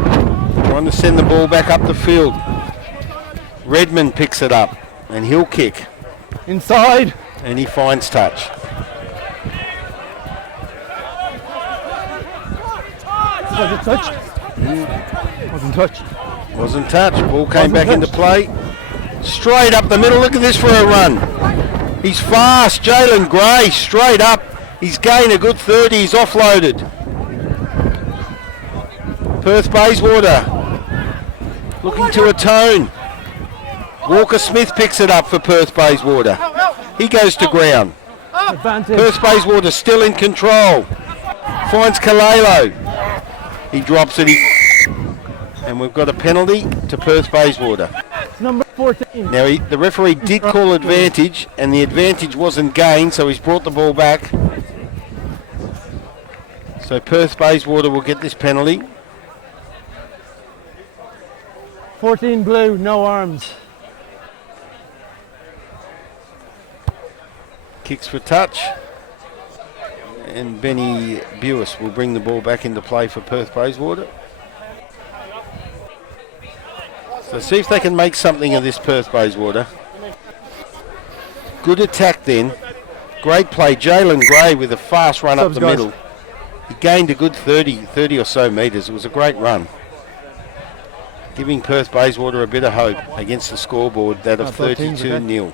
Trying to send the ball back up the field. Redmond picks it up, and he'll kick, Inside! and he finds touch. Was it touched? Wasn't touched. Wasn't touched. Ball came Wasn't back into touched. play. Straight up the middle. Look at this for a run. He's fast. Jalen Gray straight up. He's gained a good 30. He's offloaded. Perth Bayswater looking to atone. Walker Smith picks it up for Perth Bayswater. He goes to ground. Advantage. Perth Bayswater still in control. Finds Kalelo. He drops it. And we've got a penalty to Perth Bayswater. Number 14. Now the referee did call advantage, and the advantage wasn't gained, so he's brought the ball back. So Perth Bayswater will get this penalty. 14 blue, no arms. Kicks for touch. And Benny Bewis will bring the ball back into play for Perth Bayswater. So see if they can make something of this Perth Bayswater. Good attack then. Great play. Jalen Gray with a fast run up Subs, the guys. middle. He gained a good 30 or so metres. It was a great run. Giving Perth Bayswater a bit of hope against the scoreboard, that of Both teams are 32-0.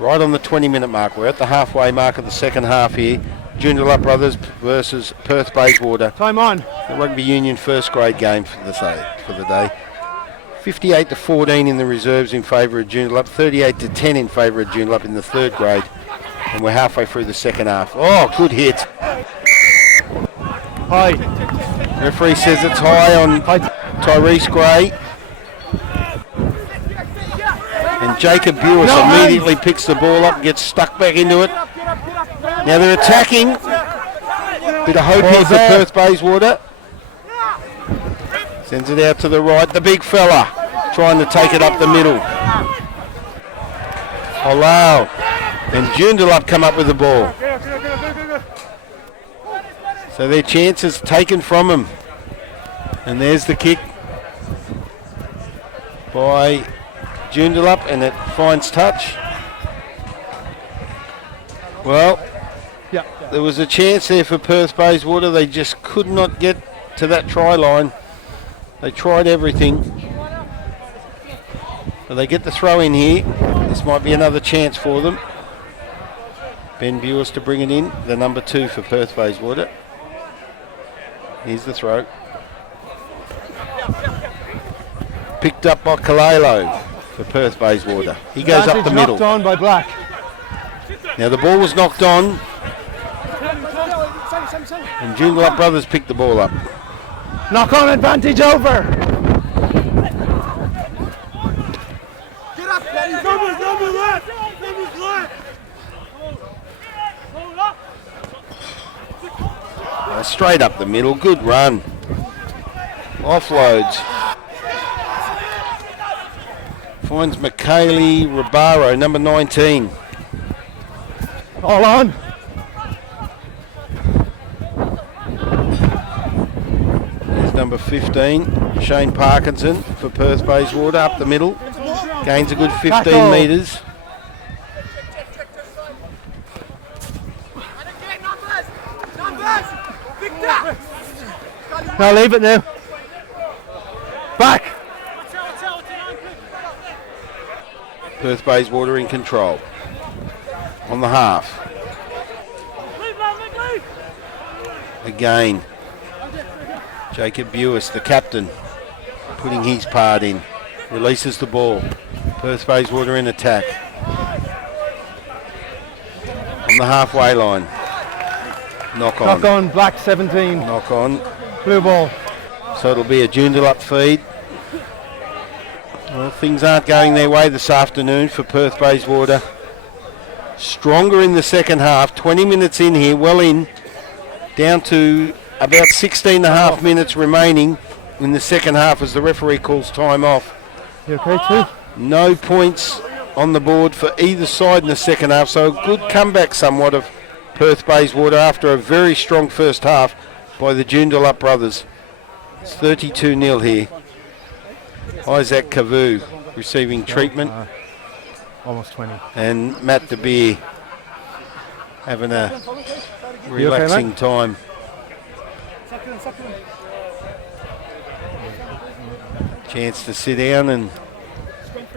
Right on the 20-minute mark. We're at the halfway mark of the second half here. Joondalup Brothers versus Perth Bayswater. Time on. The rugby union first grade game for the day. 58-14 in the reserves in favour of Joondalup. 38-10 in favour of Joondalup in the third grade. And we're halfway through the second half. Oh, good hit. High. Referee says it's high on Tyrese Gray. And Jacob Bewis immediately picks the ball up and gets stuck back into it. Now they're attacking. Bit of hope here for Perth Bayswater. Sends it out to the right. The big fella trying to take it up the middle. Halal and Joondalup come up with the ball. So their chances taken from them. And there's the kick by Joondalup, and it finds touch. Well, there was a chance there for Perth Bayswater. They just could not get to that try line. They tried everything. But they get the throw in here. This might be another chance for them. Ben Bewis to bring it in, the number 2 for Perth Bayswater. Here's the throw. Picked up by Kalalo for Perth Bayswater. He goes up the middle. Knocked on by Black. Now the ball was knocked on, and Joondalup brothers picked the ball up. Knock on advantage over. Get up, number left. Straight up the middle, good run. Offloads. Finds McKaylee Ribaro, number 19. All on. There's number 15, Shane Parkinson for Perth Bayswater, up the middle. Gains a good 15 metres. Now leave it now. Back. Perth Bayswater in control. On the half. Again, Jacob Bewis, the captain, putting his part in. Releases the ball. Perth Bayswater in attack. On the halfway line. Knock on. Knock on, Black 17. Knock on. Blue ball. So it'll be a Joondalup feed. Well, things aren't going their way this afternoon for Perth Bayswater. Stronger in the second half. 20 minutes in here, well in. Down to about 16 and a half minutes remaining in the second half as the referee calls time off. You okay too? No points on the board for either side in the second half, so a good comeback somewhat of Perth Bayswater after a very strong first half by the Joondalup brothers. It's 32-0 here. Isaac Kavu receiving treatment. Almost 20. And Matt De Beer having a relaxing time. Chance to sit down and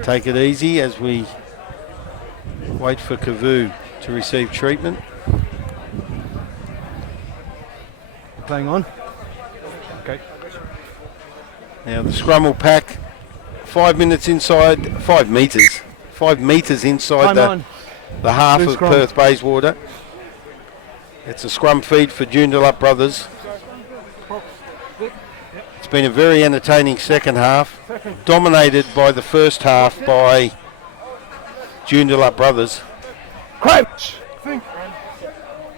take it easy as we wait for Kavu to receive treatment. Playing on. Okay. Now the scrum will pack 5 minutes inside, 5 metres. 5 metres inside the half Blue of scrum. Perth Bayswater. It's a scrum feed for Joondalup brothers. It's been a very entertaining second half, dominated by the first half by Joondalup brothers. Crouch.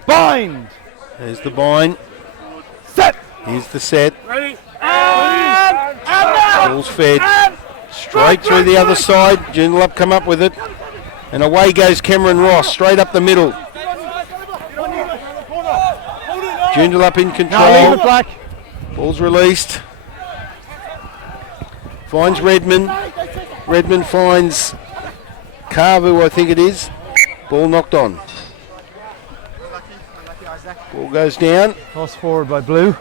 Bind. There's the bind. Set. Here's the set. Ball's fed straight through the other side. Joondalup come up with it. And away goes Cameron Ross, straight up the middle. Joondalup in Now leave control. it, Black. Ball's released. Finds Redmond. Redmond finds Carvu, I think it is. Ball knocked on. Ball goes down. Toss forward by Blue.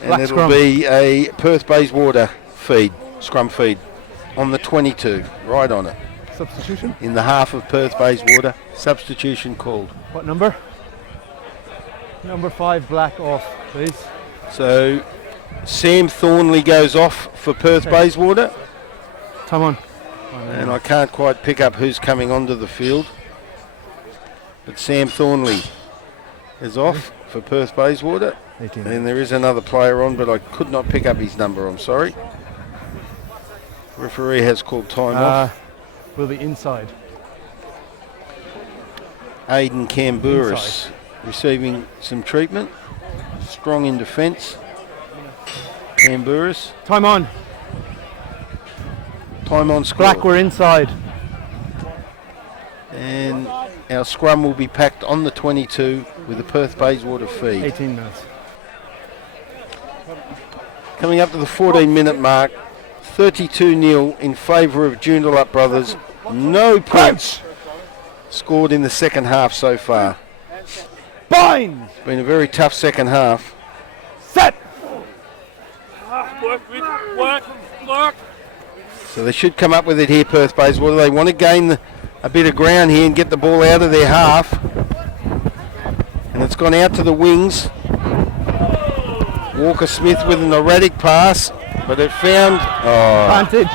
And Black it'll scrum. be a Perth Bayswater feed, scrum feed, on the 22, right on it. Substitution. In the half of Perth Bayswater, substitution called. What number? Number 5, Black off, please. So Sam Thornley goes off for Perth Bayswater, Come on. and I can't quite pick up who's coming onto the field. But Sam Thornley is off for Perth Bayswater. 18. And there is another player on, but I could not pick up his number, I'm sorry. Referee has called time off. Will be inside. Aidan Camburis receiving some treatment. Strong in defence. Camburis. Time on. Time on score. Black, we're inside. And our scrum will be packed on the 22 with the Perth Bayswater feed. 18 minutes. Coming up to the 14-minute mark, 32-0 in favour of Joondalup Brothers. No points scored in the second half so far. Bind! It's been a very tough second half. Set! Work. So they should come up with it here, Perth Bayswater. They want to gain a bit of ground here and get the ball out of their half. And it's gone out to the wings. Walker Smith with an erratic pass, but it found... Advantage.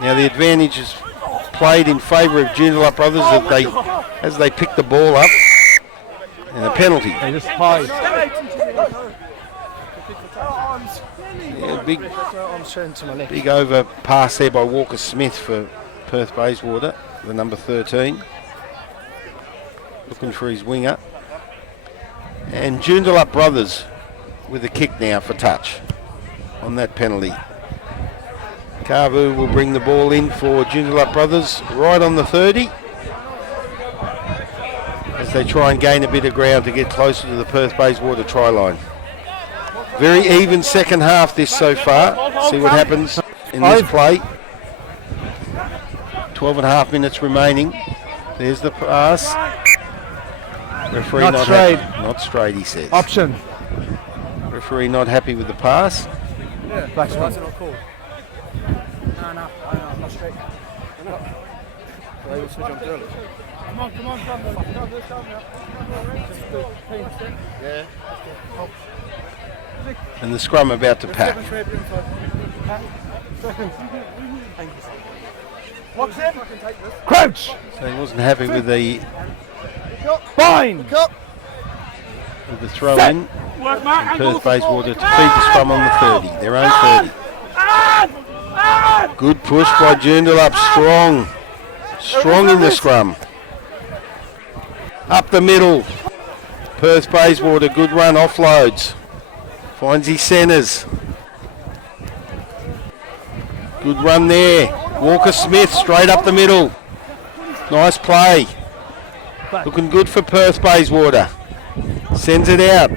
Now the advantage is played in favour of Joondalup Brothers as they pick the ball up. And a penalty. They just hide. Yeah, big over pass there by Walker Smith for Perth Bayswater, the number 13. Looking for his winger. And Joondalup Brothers with a kick now for touch on that penalty. Carvu will bring the ball in for Joondalup Brothers right on the 30 as they try and gain a bit of ground to get closer to the Perth Bayswater try line. Very even second half this so far. See what happens in this play. 12 and a half minutes remaining. There's the pass. Referee Not straight. Not straight, he says. Option. Referee not happy with the pass. Yeah, Black so one. that's not cool. No, I'm not straight. They will switch on early. Come on, come now. Yeah. And the scrum about to pack. Locks in. Crouch! So he wasn't happy with the Bind! throw in. And Perth Bayswater to feed the scrum on the 30, their own 30. Good push by Joondalup, strong in the scrum. Up the middle, Perth Bayswater, good run, offloads. Finds his centres. Good run there. Walker Smith straight up the middle. Nice play. Looking good for Perth Bayswater. Sends it out.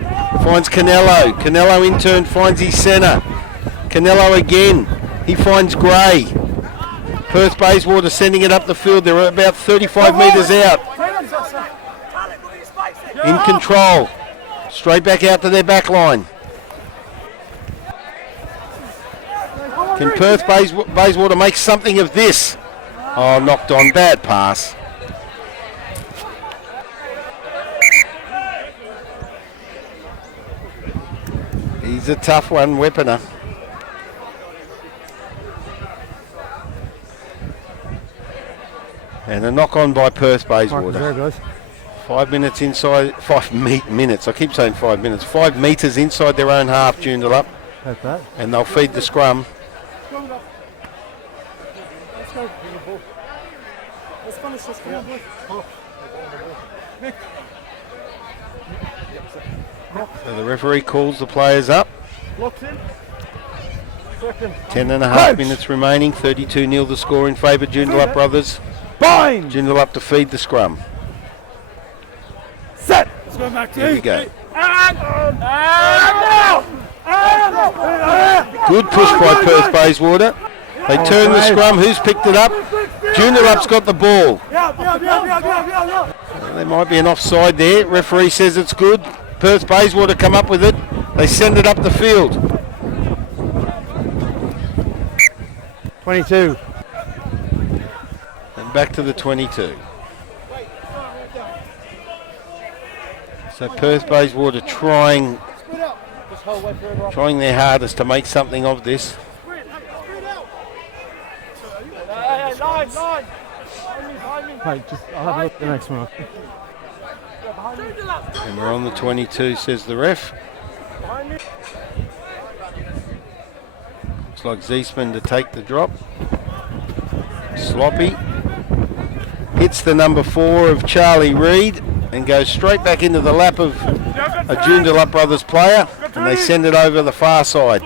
Finds Canello. Canello in turn finds his centre. Canello again. He finds Gray. Perth Bayswater sending it up the field. They're about 35 metres out. In control. Straight back out to their back line. Can Perth Bayswater make something of this? Oh, knocked on. Bad pass. He's a tough one, Weaponer. And a knock on by Perth Bayswater. There it goes. 5 minutes inside, 5 minutes, I keep saying 5 minutes, 5 metres inside their own half, Joondalup. Like that. And they'll feed the scrum. Let's finish this. Come on, boy. So the referee calls the players up. Locks in. 10 and a half minutes remaining, 32-0 the score in favour Joondalup Brothers. Bind! Joondalup to feed the scrum. Set! Let's go back to Here we go. And Good push by Perth Bayswater. They turn the scrum. Who's picked it up? Joondalup's got the ball. There might be an offside there. Referee says it's good. Perth Bayswater come up with it. They send it up the field. 22. And back to the 22. So Perth Bayswater trying their hardest to make something of this. Right, I'll have a look at the next one. And we're on the 22, says the ref. Looks like Ziesman to take the drop. Sloppy. Hits the number 4 of Charlie Reid and goes straight back into the lap of a Joondalup Brothers player, and they send it over the far side.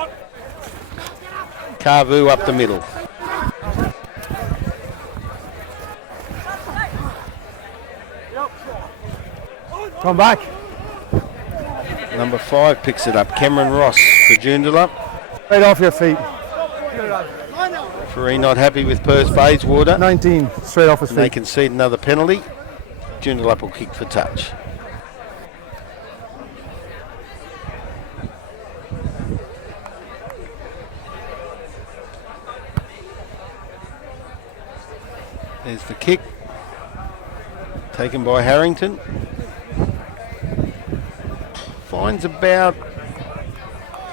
Carvu up the middle. Come back. Number 5 picks it up. Cameron Ross for Joondalup. Right off your feet. Referee not happy with Perth Bayswater. 19, straight off his And they feet. concede another penalty. Joondalup will kick for touch. There's the kick. Taken by Harrington. Finds about,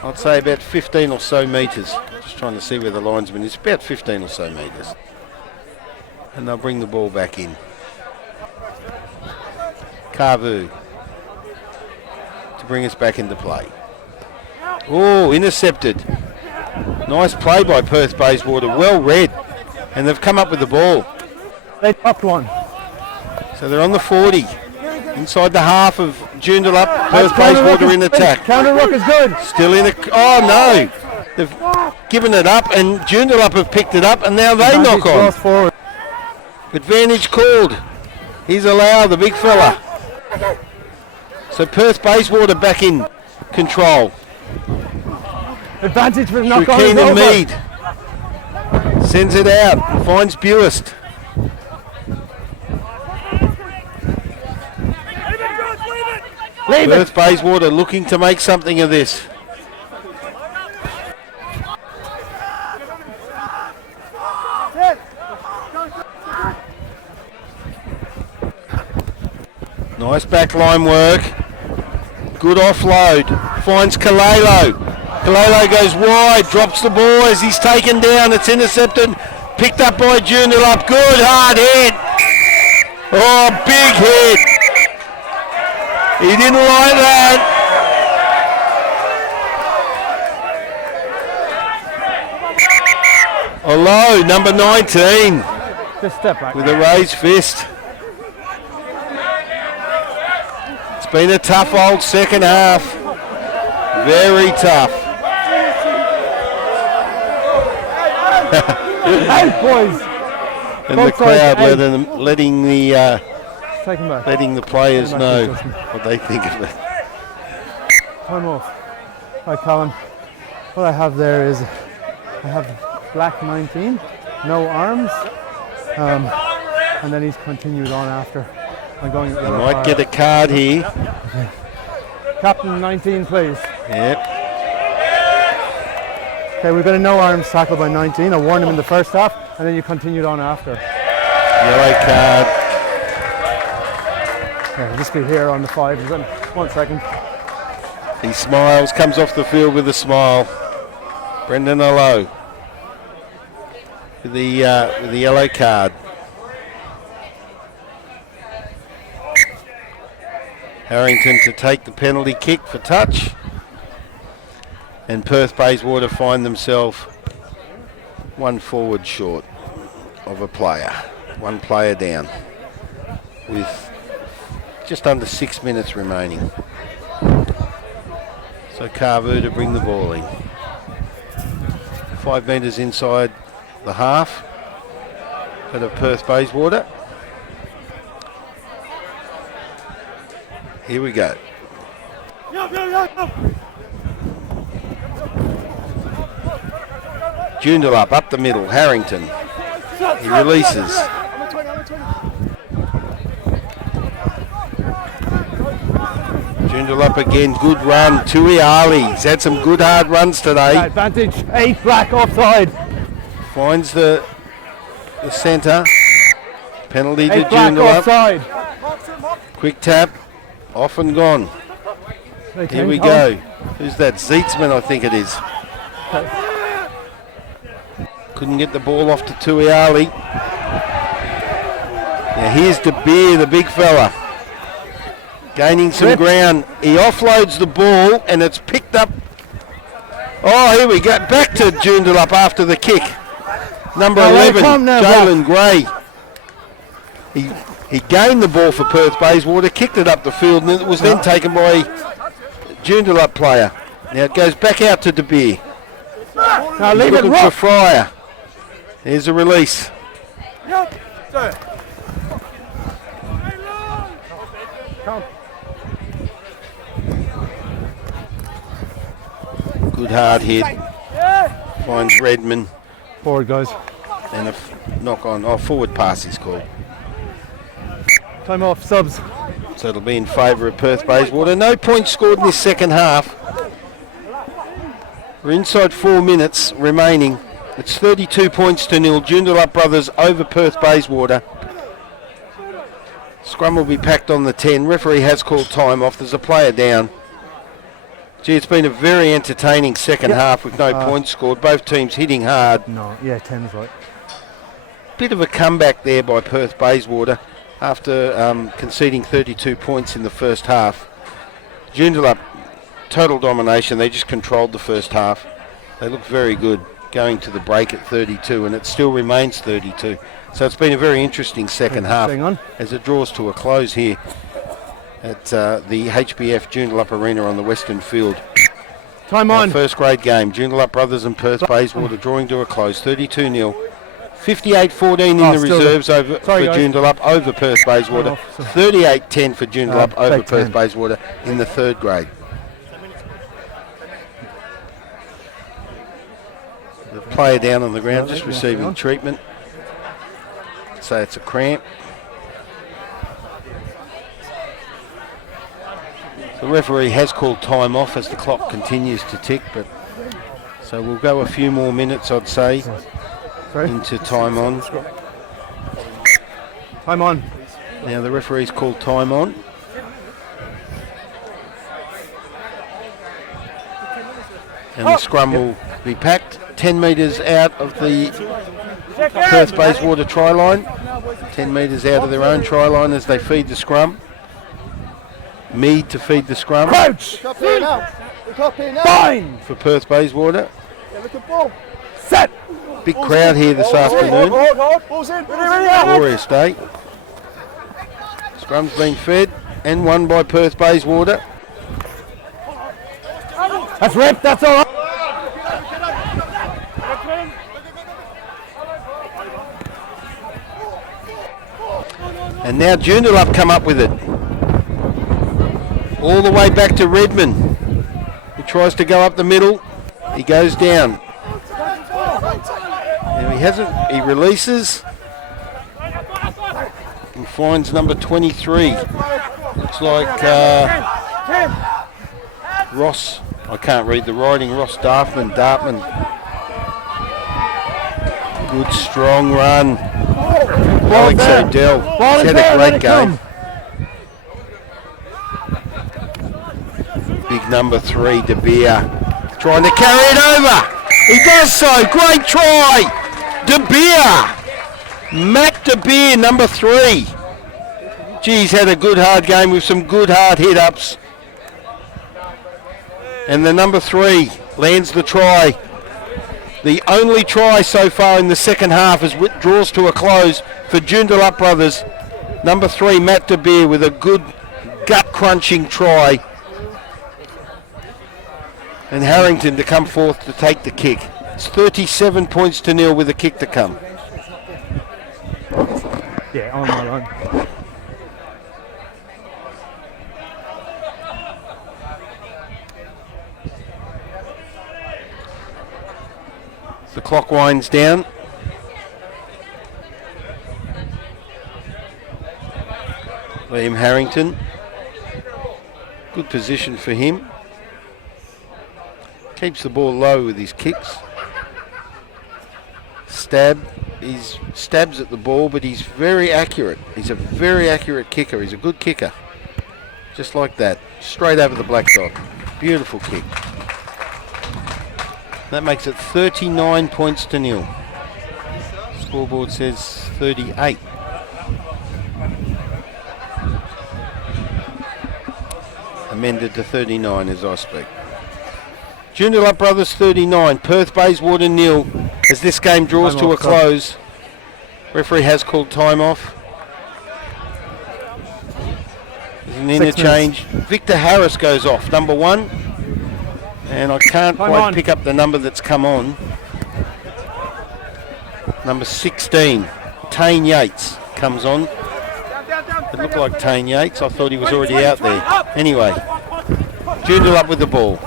I'd say about 15 or so metres. Just trying to see where the linesman is. About 15 or so metres. And they'll bring the ball back in. Carvu to bring us back into play. Oh, intercepted. Nice play by Perth Bayswater. Well read. And they've come up with the ball. They dropped one. So they're on the 40. Inside the half of Joondalup. Perth Bayswater in attack. Counter ruck is good. Still in a... Oh, no. They've given it up and Joondalup have picked it up and now they knock on. Cross forward. Advantage called. He's allowed, the big fella. So Perth Bayswater back in control. Advantage for the knock on. Keenan Mead sends it out. Finds Buist. Leave Perth Bayswater looking to make something of this. Nice backline work. Good offload. Finds Kalelo. Kalelo goes wide, drops the ball as he's taken down. It's intercepted. Picked up by Joondalup. Good hard hit. Oh, big hit. He didn't like that. Olo, number 19, Just step back. with a raised fist. It's been a tough old second half. Very tough. Hey, boys. And the Both sides, crowd hey. Take him back. letting the players Come know back, what they think of it. Time off. Right, Colin. What I have there is I have black 19, no arms, and then he's continued on after. I'm going. You might get a card here. Captain 19, please. Yep. Okay, we've got a no arms tackle by 19. I warned him in the first half, and then you continued on after. Yellow card. Okay, we'll just be here on the 5. 1 second. He smiles, comes off the field with a smile. Brendan Olo with the yellow card. Harrington to take the penalty kick for touch. And Perth Bayswater find themselves one forward short of a player. One player down with just under 6 minutes remaining. So Carvu to bring the ball in. 5 metres inside the half out of Perth Bayswater. Here we go. Joondalup up the middle, Harrington. He releases. Joondalup again, good run. Tui Ali, he's had some good hard runs today. Advantage 8, black offside. Finds the centre. Penalty to 8, black Joondalup. offside. Quick tap, off and gone. Here we go. Who's that? Zeetzman, I think it is. Couldn't get the ball off to Tui Ali. Now here's De Beer, the big fella. Gaining some ground. He offloads the ball and it's picked up. Oh, here we go. Back to Joondalup after the kick. Number 11, Jalen Gray. He He gained the ball for Perth Bayswater, kicked it up the field, and it was then taken by a Joondalup player. Now it goes back out to De Beer. Now leave it Looking for rough. Fryer. There's a release. Good hard hit. Finds Redmond. Forward, guys. And a knock on. Oh, forward pass is called. Time off, subs. So it'll be in favour of Perth Bayswater. No points scored in this second half. We're inside 4 minutes remaining. It's 32 points to 0. Joondalup Brothers over Perth Bayswater. Scrum will be packed on the 10. Referee has called time off. There's a player down. Gee, it's been a very entertaining second half with no points scored. Both teams hitting hard. No, yeah, 10 is right. Bit of a comeback there by Perth Bayswater after conceding 32 points in the first half. Joondalup, total domination. They just controlled the first half. They look very good going to the break at 32, and it still remains 32. So it's been a very interesting second half as it draws to a close here at the HBF Joondalup Arena on the Western Field. Time on. First grade game. Joondalup Brothers and Perth Bayswater drawing to a close. 32-0. 58-14 in the reserves over for Joondalup over Perth Bayswater. 38-10 for Joondalup over Perth Bayswater in the third grade. The player down on the ground just receiving treatment. So it's a cramp. The referee has called time off as the clock continues to tick, but so we'll go a few more minutes, I'd say, into time on. Time on. Now the referee's called time on. And the scrum will be packed 10 metres out of the Perth Bayswater try line. 10 metres out of their own try line as they feed the scrum. Mead to feed the scrum. Crouch! Fine! For Perth Bayswater. Set! Big crowd here this afternoon. Glorious day. Scrum's been fed and won by Perth Bayswater. That's ripped, that's all right. And now Joondalup come up with it. All the way back to Redmond. He tries to go up the middle. He goes down. Now he releases. And finds number 23. Looks like Ross. I can't read the writing. Ross Dartman. Good strong run. Alex O'Dell. He's had a great game. Big number 3, De Beer. Trying to carry it over. He does so. Great try. De Beer. Matt De Beer, number 3. He's had a good hard game with some good hard hit-ups. And the number 3 lands the try. The only try so far in the second half as it draws to a close for Joondalup Brothers. Number 3, Matt De Beer, with a good gut-crunching try. And Harrington to come forth to take the kick. It's 37 points to 0 with a kick to come. Yeah, on. The clock winds down. Liam Harrington. Good position for him. Keeps the ball low with his kicks. He stabs at the ball, but he's very accurate. He's a very accurate kicker. He's a good kicker. Just like that. Straight over the black dot. Beautiful kick. That makes it 39 points to 0. Scoreboard says 38. Amended to 39 as I speak. Joondalup Brothers 39, Perth Bayswater 0 as this game draws to a close. Referee has called time off. an interchange. Victor Harris goes off, number 1. And I can't quite pick up the number that's come on. Number 16, Tane Yates comes on. It looked like Tane Yates. I thought he was already out there. Anyway, Joondalup with the ball.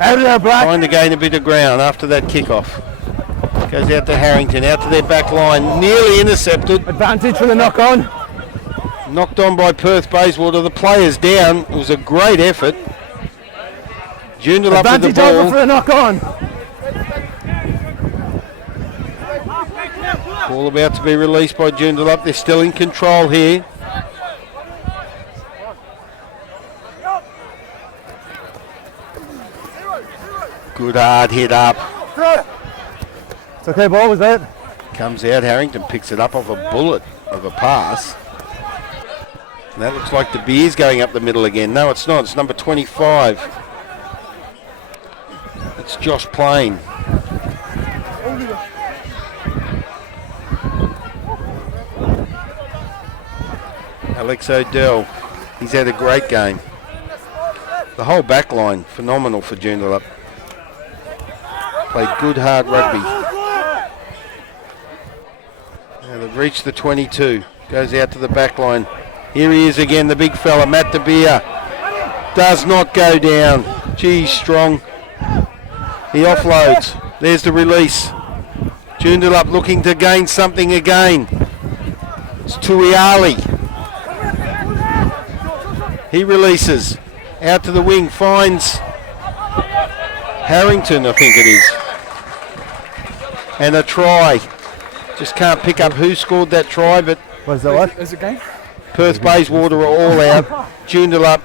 Out of there, Black. Trying to gain a bit of ground after that kickoff. Goes out to Harrington, out to their back line. Nearly intercepted. Advantage for the knock on. Knocked on by Perth Bayswater. The player's down. It was a great effort. Joondalup with the Advantage ball. over for the knock on. Ball about to be released by Joondalup. They're still in control here. Good hard hit up. It's okay, ball, was that? Comes out, Harrington picks it up off a bullet of a pass. And that looks like the Beers going up the middle again. No, it's not. It's number 25. It's Josh Plain. Alex O'Dell. He's had a great game. The whole back line, phenomenal for Joondalup. Played good, hard rugby. Now they've reached the 22. Goes out to the back line. Here he is again, the big fella, Matt De Beer. Does not go down. Geez, strong. He offloads. There's the release. Joondalup looking to gain something again. It's Tuiali. He releases. Out to the wing, finds Harrington, I think it is. And a try. Just can't pick up who scored that try, but Was that what? Is it game? Perth Bayswater are all out. Joondalup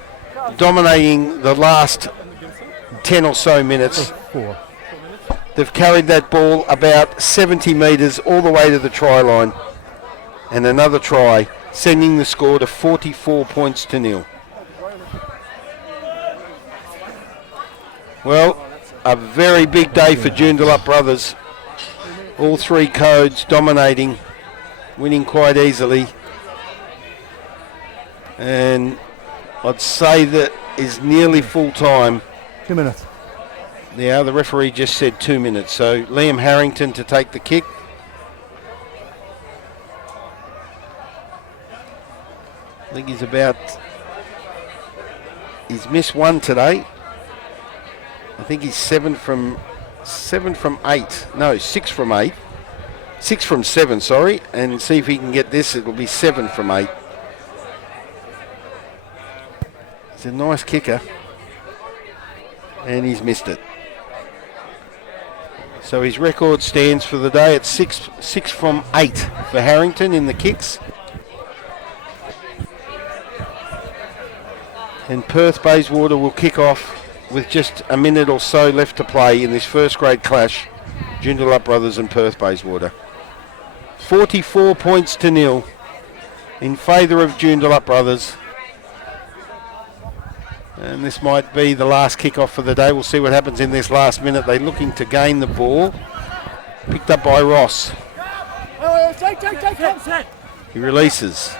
dominating the last 10 or so minutes. 4. They've carried that ball about 70 metres all the way to the try line. And another try, sending the score to 44 points to 0. Well, a very big day for Joondalup brothers. All 3 codes dominating, winning quite easily. And I'd say that is nearly full time. 2 minutes. Yeah, the referee just said 2 minutes. So Liam Harrington to take the kick. I think he's missed 1 today. I think he's 7 from 8. No, 6 from 8. 6 from 7, sorry. And see if he can get this. It'll be 7 from 8. He's a nice kicker. And he's missed it. So his record stands for the day at 6 from 8 for Harrington in the kicks. And Perth Bayswater will kick off with just a minute or so left to play in this first grade clash. Joondalup brothers and Perth Bayswater. 44 points to 0 in favour of Joondalup brothers. And this might be the last kick-off for the day. We'll see what happens in this last minute. They're looking to gain the ball. Picked up by Ross. He releases.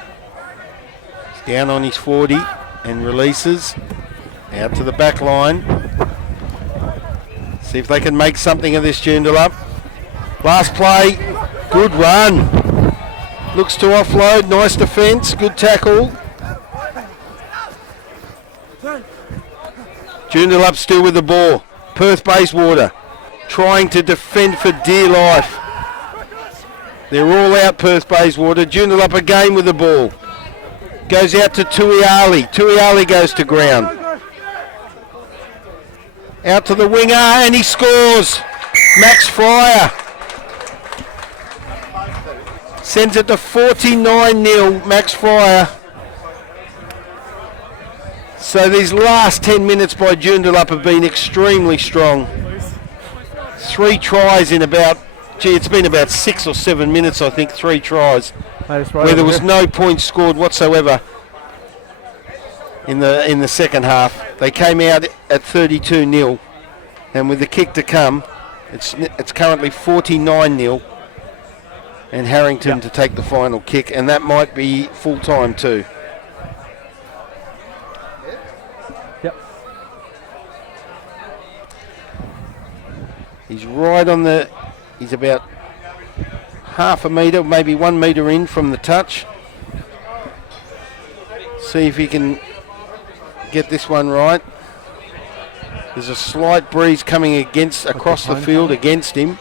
He's down on his 40 and releases. Out to the back line. See if they can make something of this Joondalup. Last play. Good run. Looks to offload. Nice defence. Good tackle. Joondalup still with the ball. Perth Bayswater trying to defend for dear life. They're all out, Perth Bayswater. Joondalup again with the ball. Goes out to Tuiali. Tuiali goes to ground. Out to the winger and he scores. Max Fryer sends it to 49-0. Max Fryer. So these last 10 minutes by Joondalup have been extremely strong. 3 tries in about, it's been about 6 or 7 minutes, I think, 3 tries. Where there was no points scored whatsoever in the second half. They came out at 32-0, and with the kick to come, it's currently 49-0, and Harrington to take the final kick, and that might be full time too. He's right on the, he's about half a metre, maybe 1 metre in from the touch. See if he can get this one right. There's a slight breeze coming across the field against him.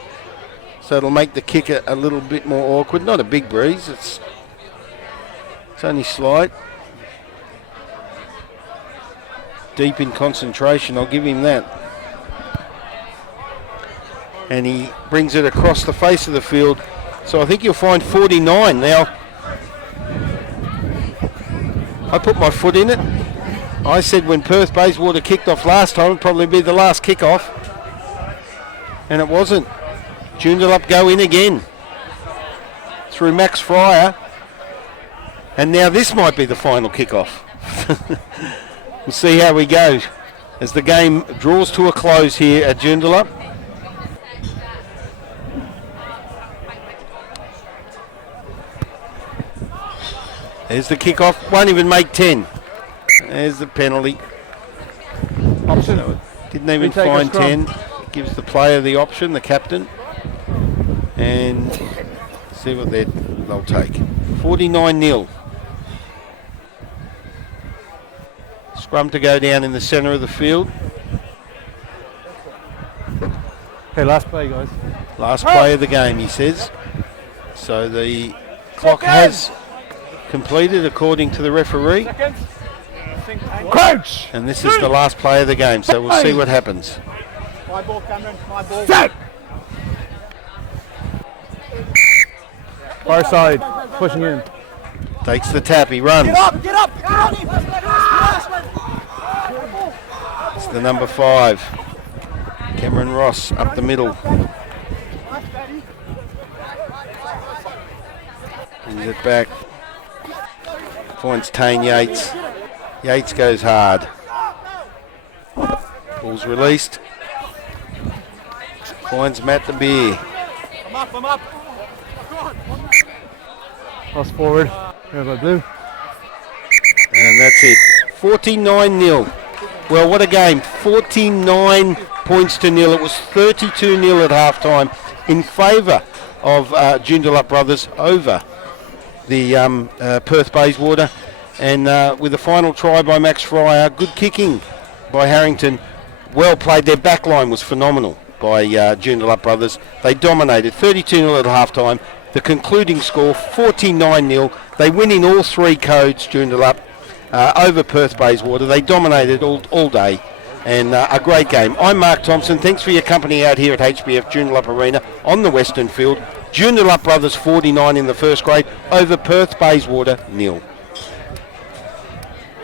So it'll make the kick a little bit more awkward. Not a big breeze, it's only slight. Deep in concentration, I'll give him that. And he brings it across the face of the field. So I think you'll find 49 now. I put my foot in it. I said when Perth Bayswater kicked off last time, it'd probably be the last kick-off. And it wasn't. Joondalup go in again through Max Fryer. And now this might be the final kick-off. We'll see how we go as the game draws to a close here at Joondalup. There's the kick-off. Won't even make 10. There's the penalty. Option. So didn't even find 10. Gives the player the option, the captain. And see what they'll take. 49-0. Scrum to go down in the centre of the field. Okay, last play, guys. Last play of the game, he says. So the clock has completed according to the referee. Crouch! And this is the last play of the game, so we'll see what happens. My ball, Cameron. My ball. Set! Far side, pushing in. Takes the tap, he runs. Get up! Get up! It's the number 5. Cameron Ross up the middle. Brings it back. Finds Tane Yates. Yates goes hard. Ball's released. Finds Matt the Beer. I'm up. Cross forward. Here by blue. And that's it. 49-0. Well, what a game. 49 points to nil. It was 32-0 at half-time in favour of Joondalup Brothers over the Perth Bayswater. And with the final try by Max Fryer, good kicking by Harrington. Well played. Their back line was phenomenal by Joondalup Brothers. They dominated 32-0 at half-time. The concluding score, 49-0. They win in all 3 codes, Joondalup, over Perth Bayswater. They dominated all day. And a great game. I'm Mark Thompson. Thanks for your company out here at HBF Joondalup Arena on the Western Field. Joondalup Brothers 49 in the first grade over Perth Bayswater 0.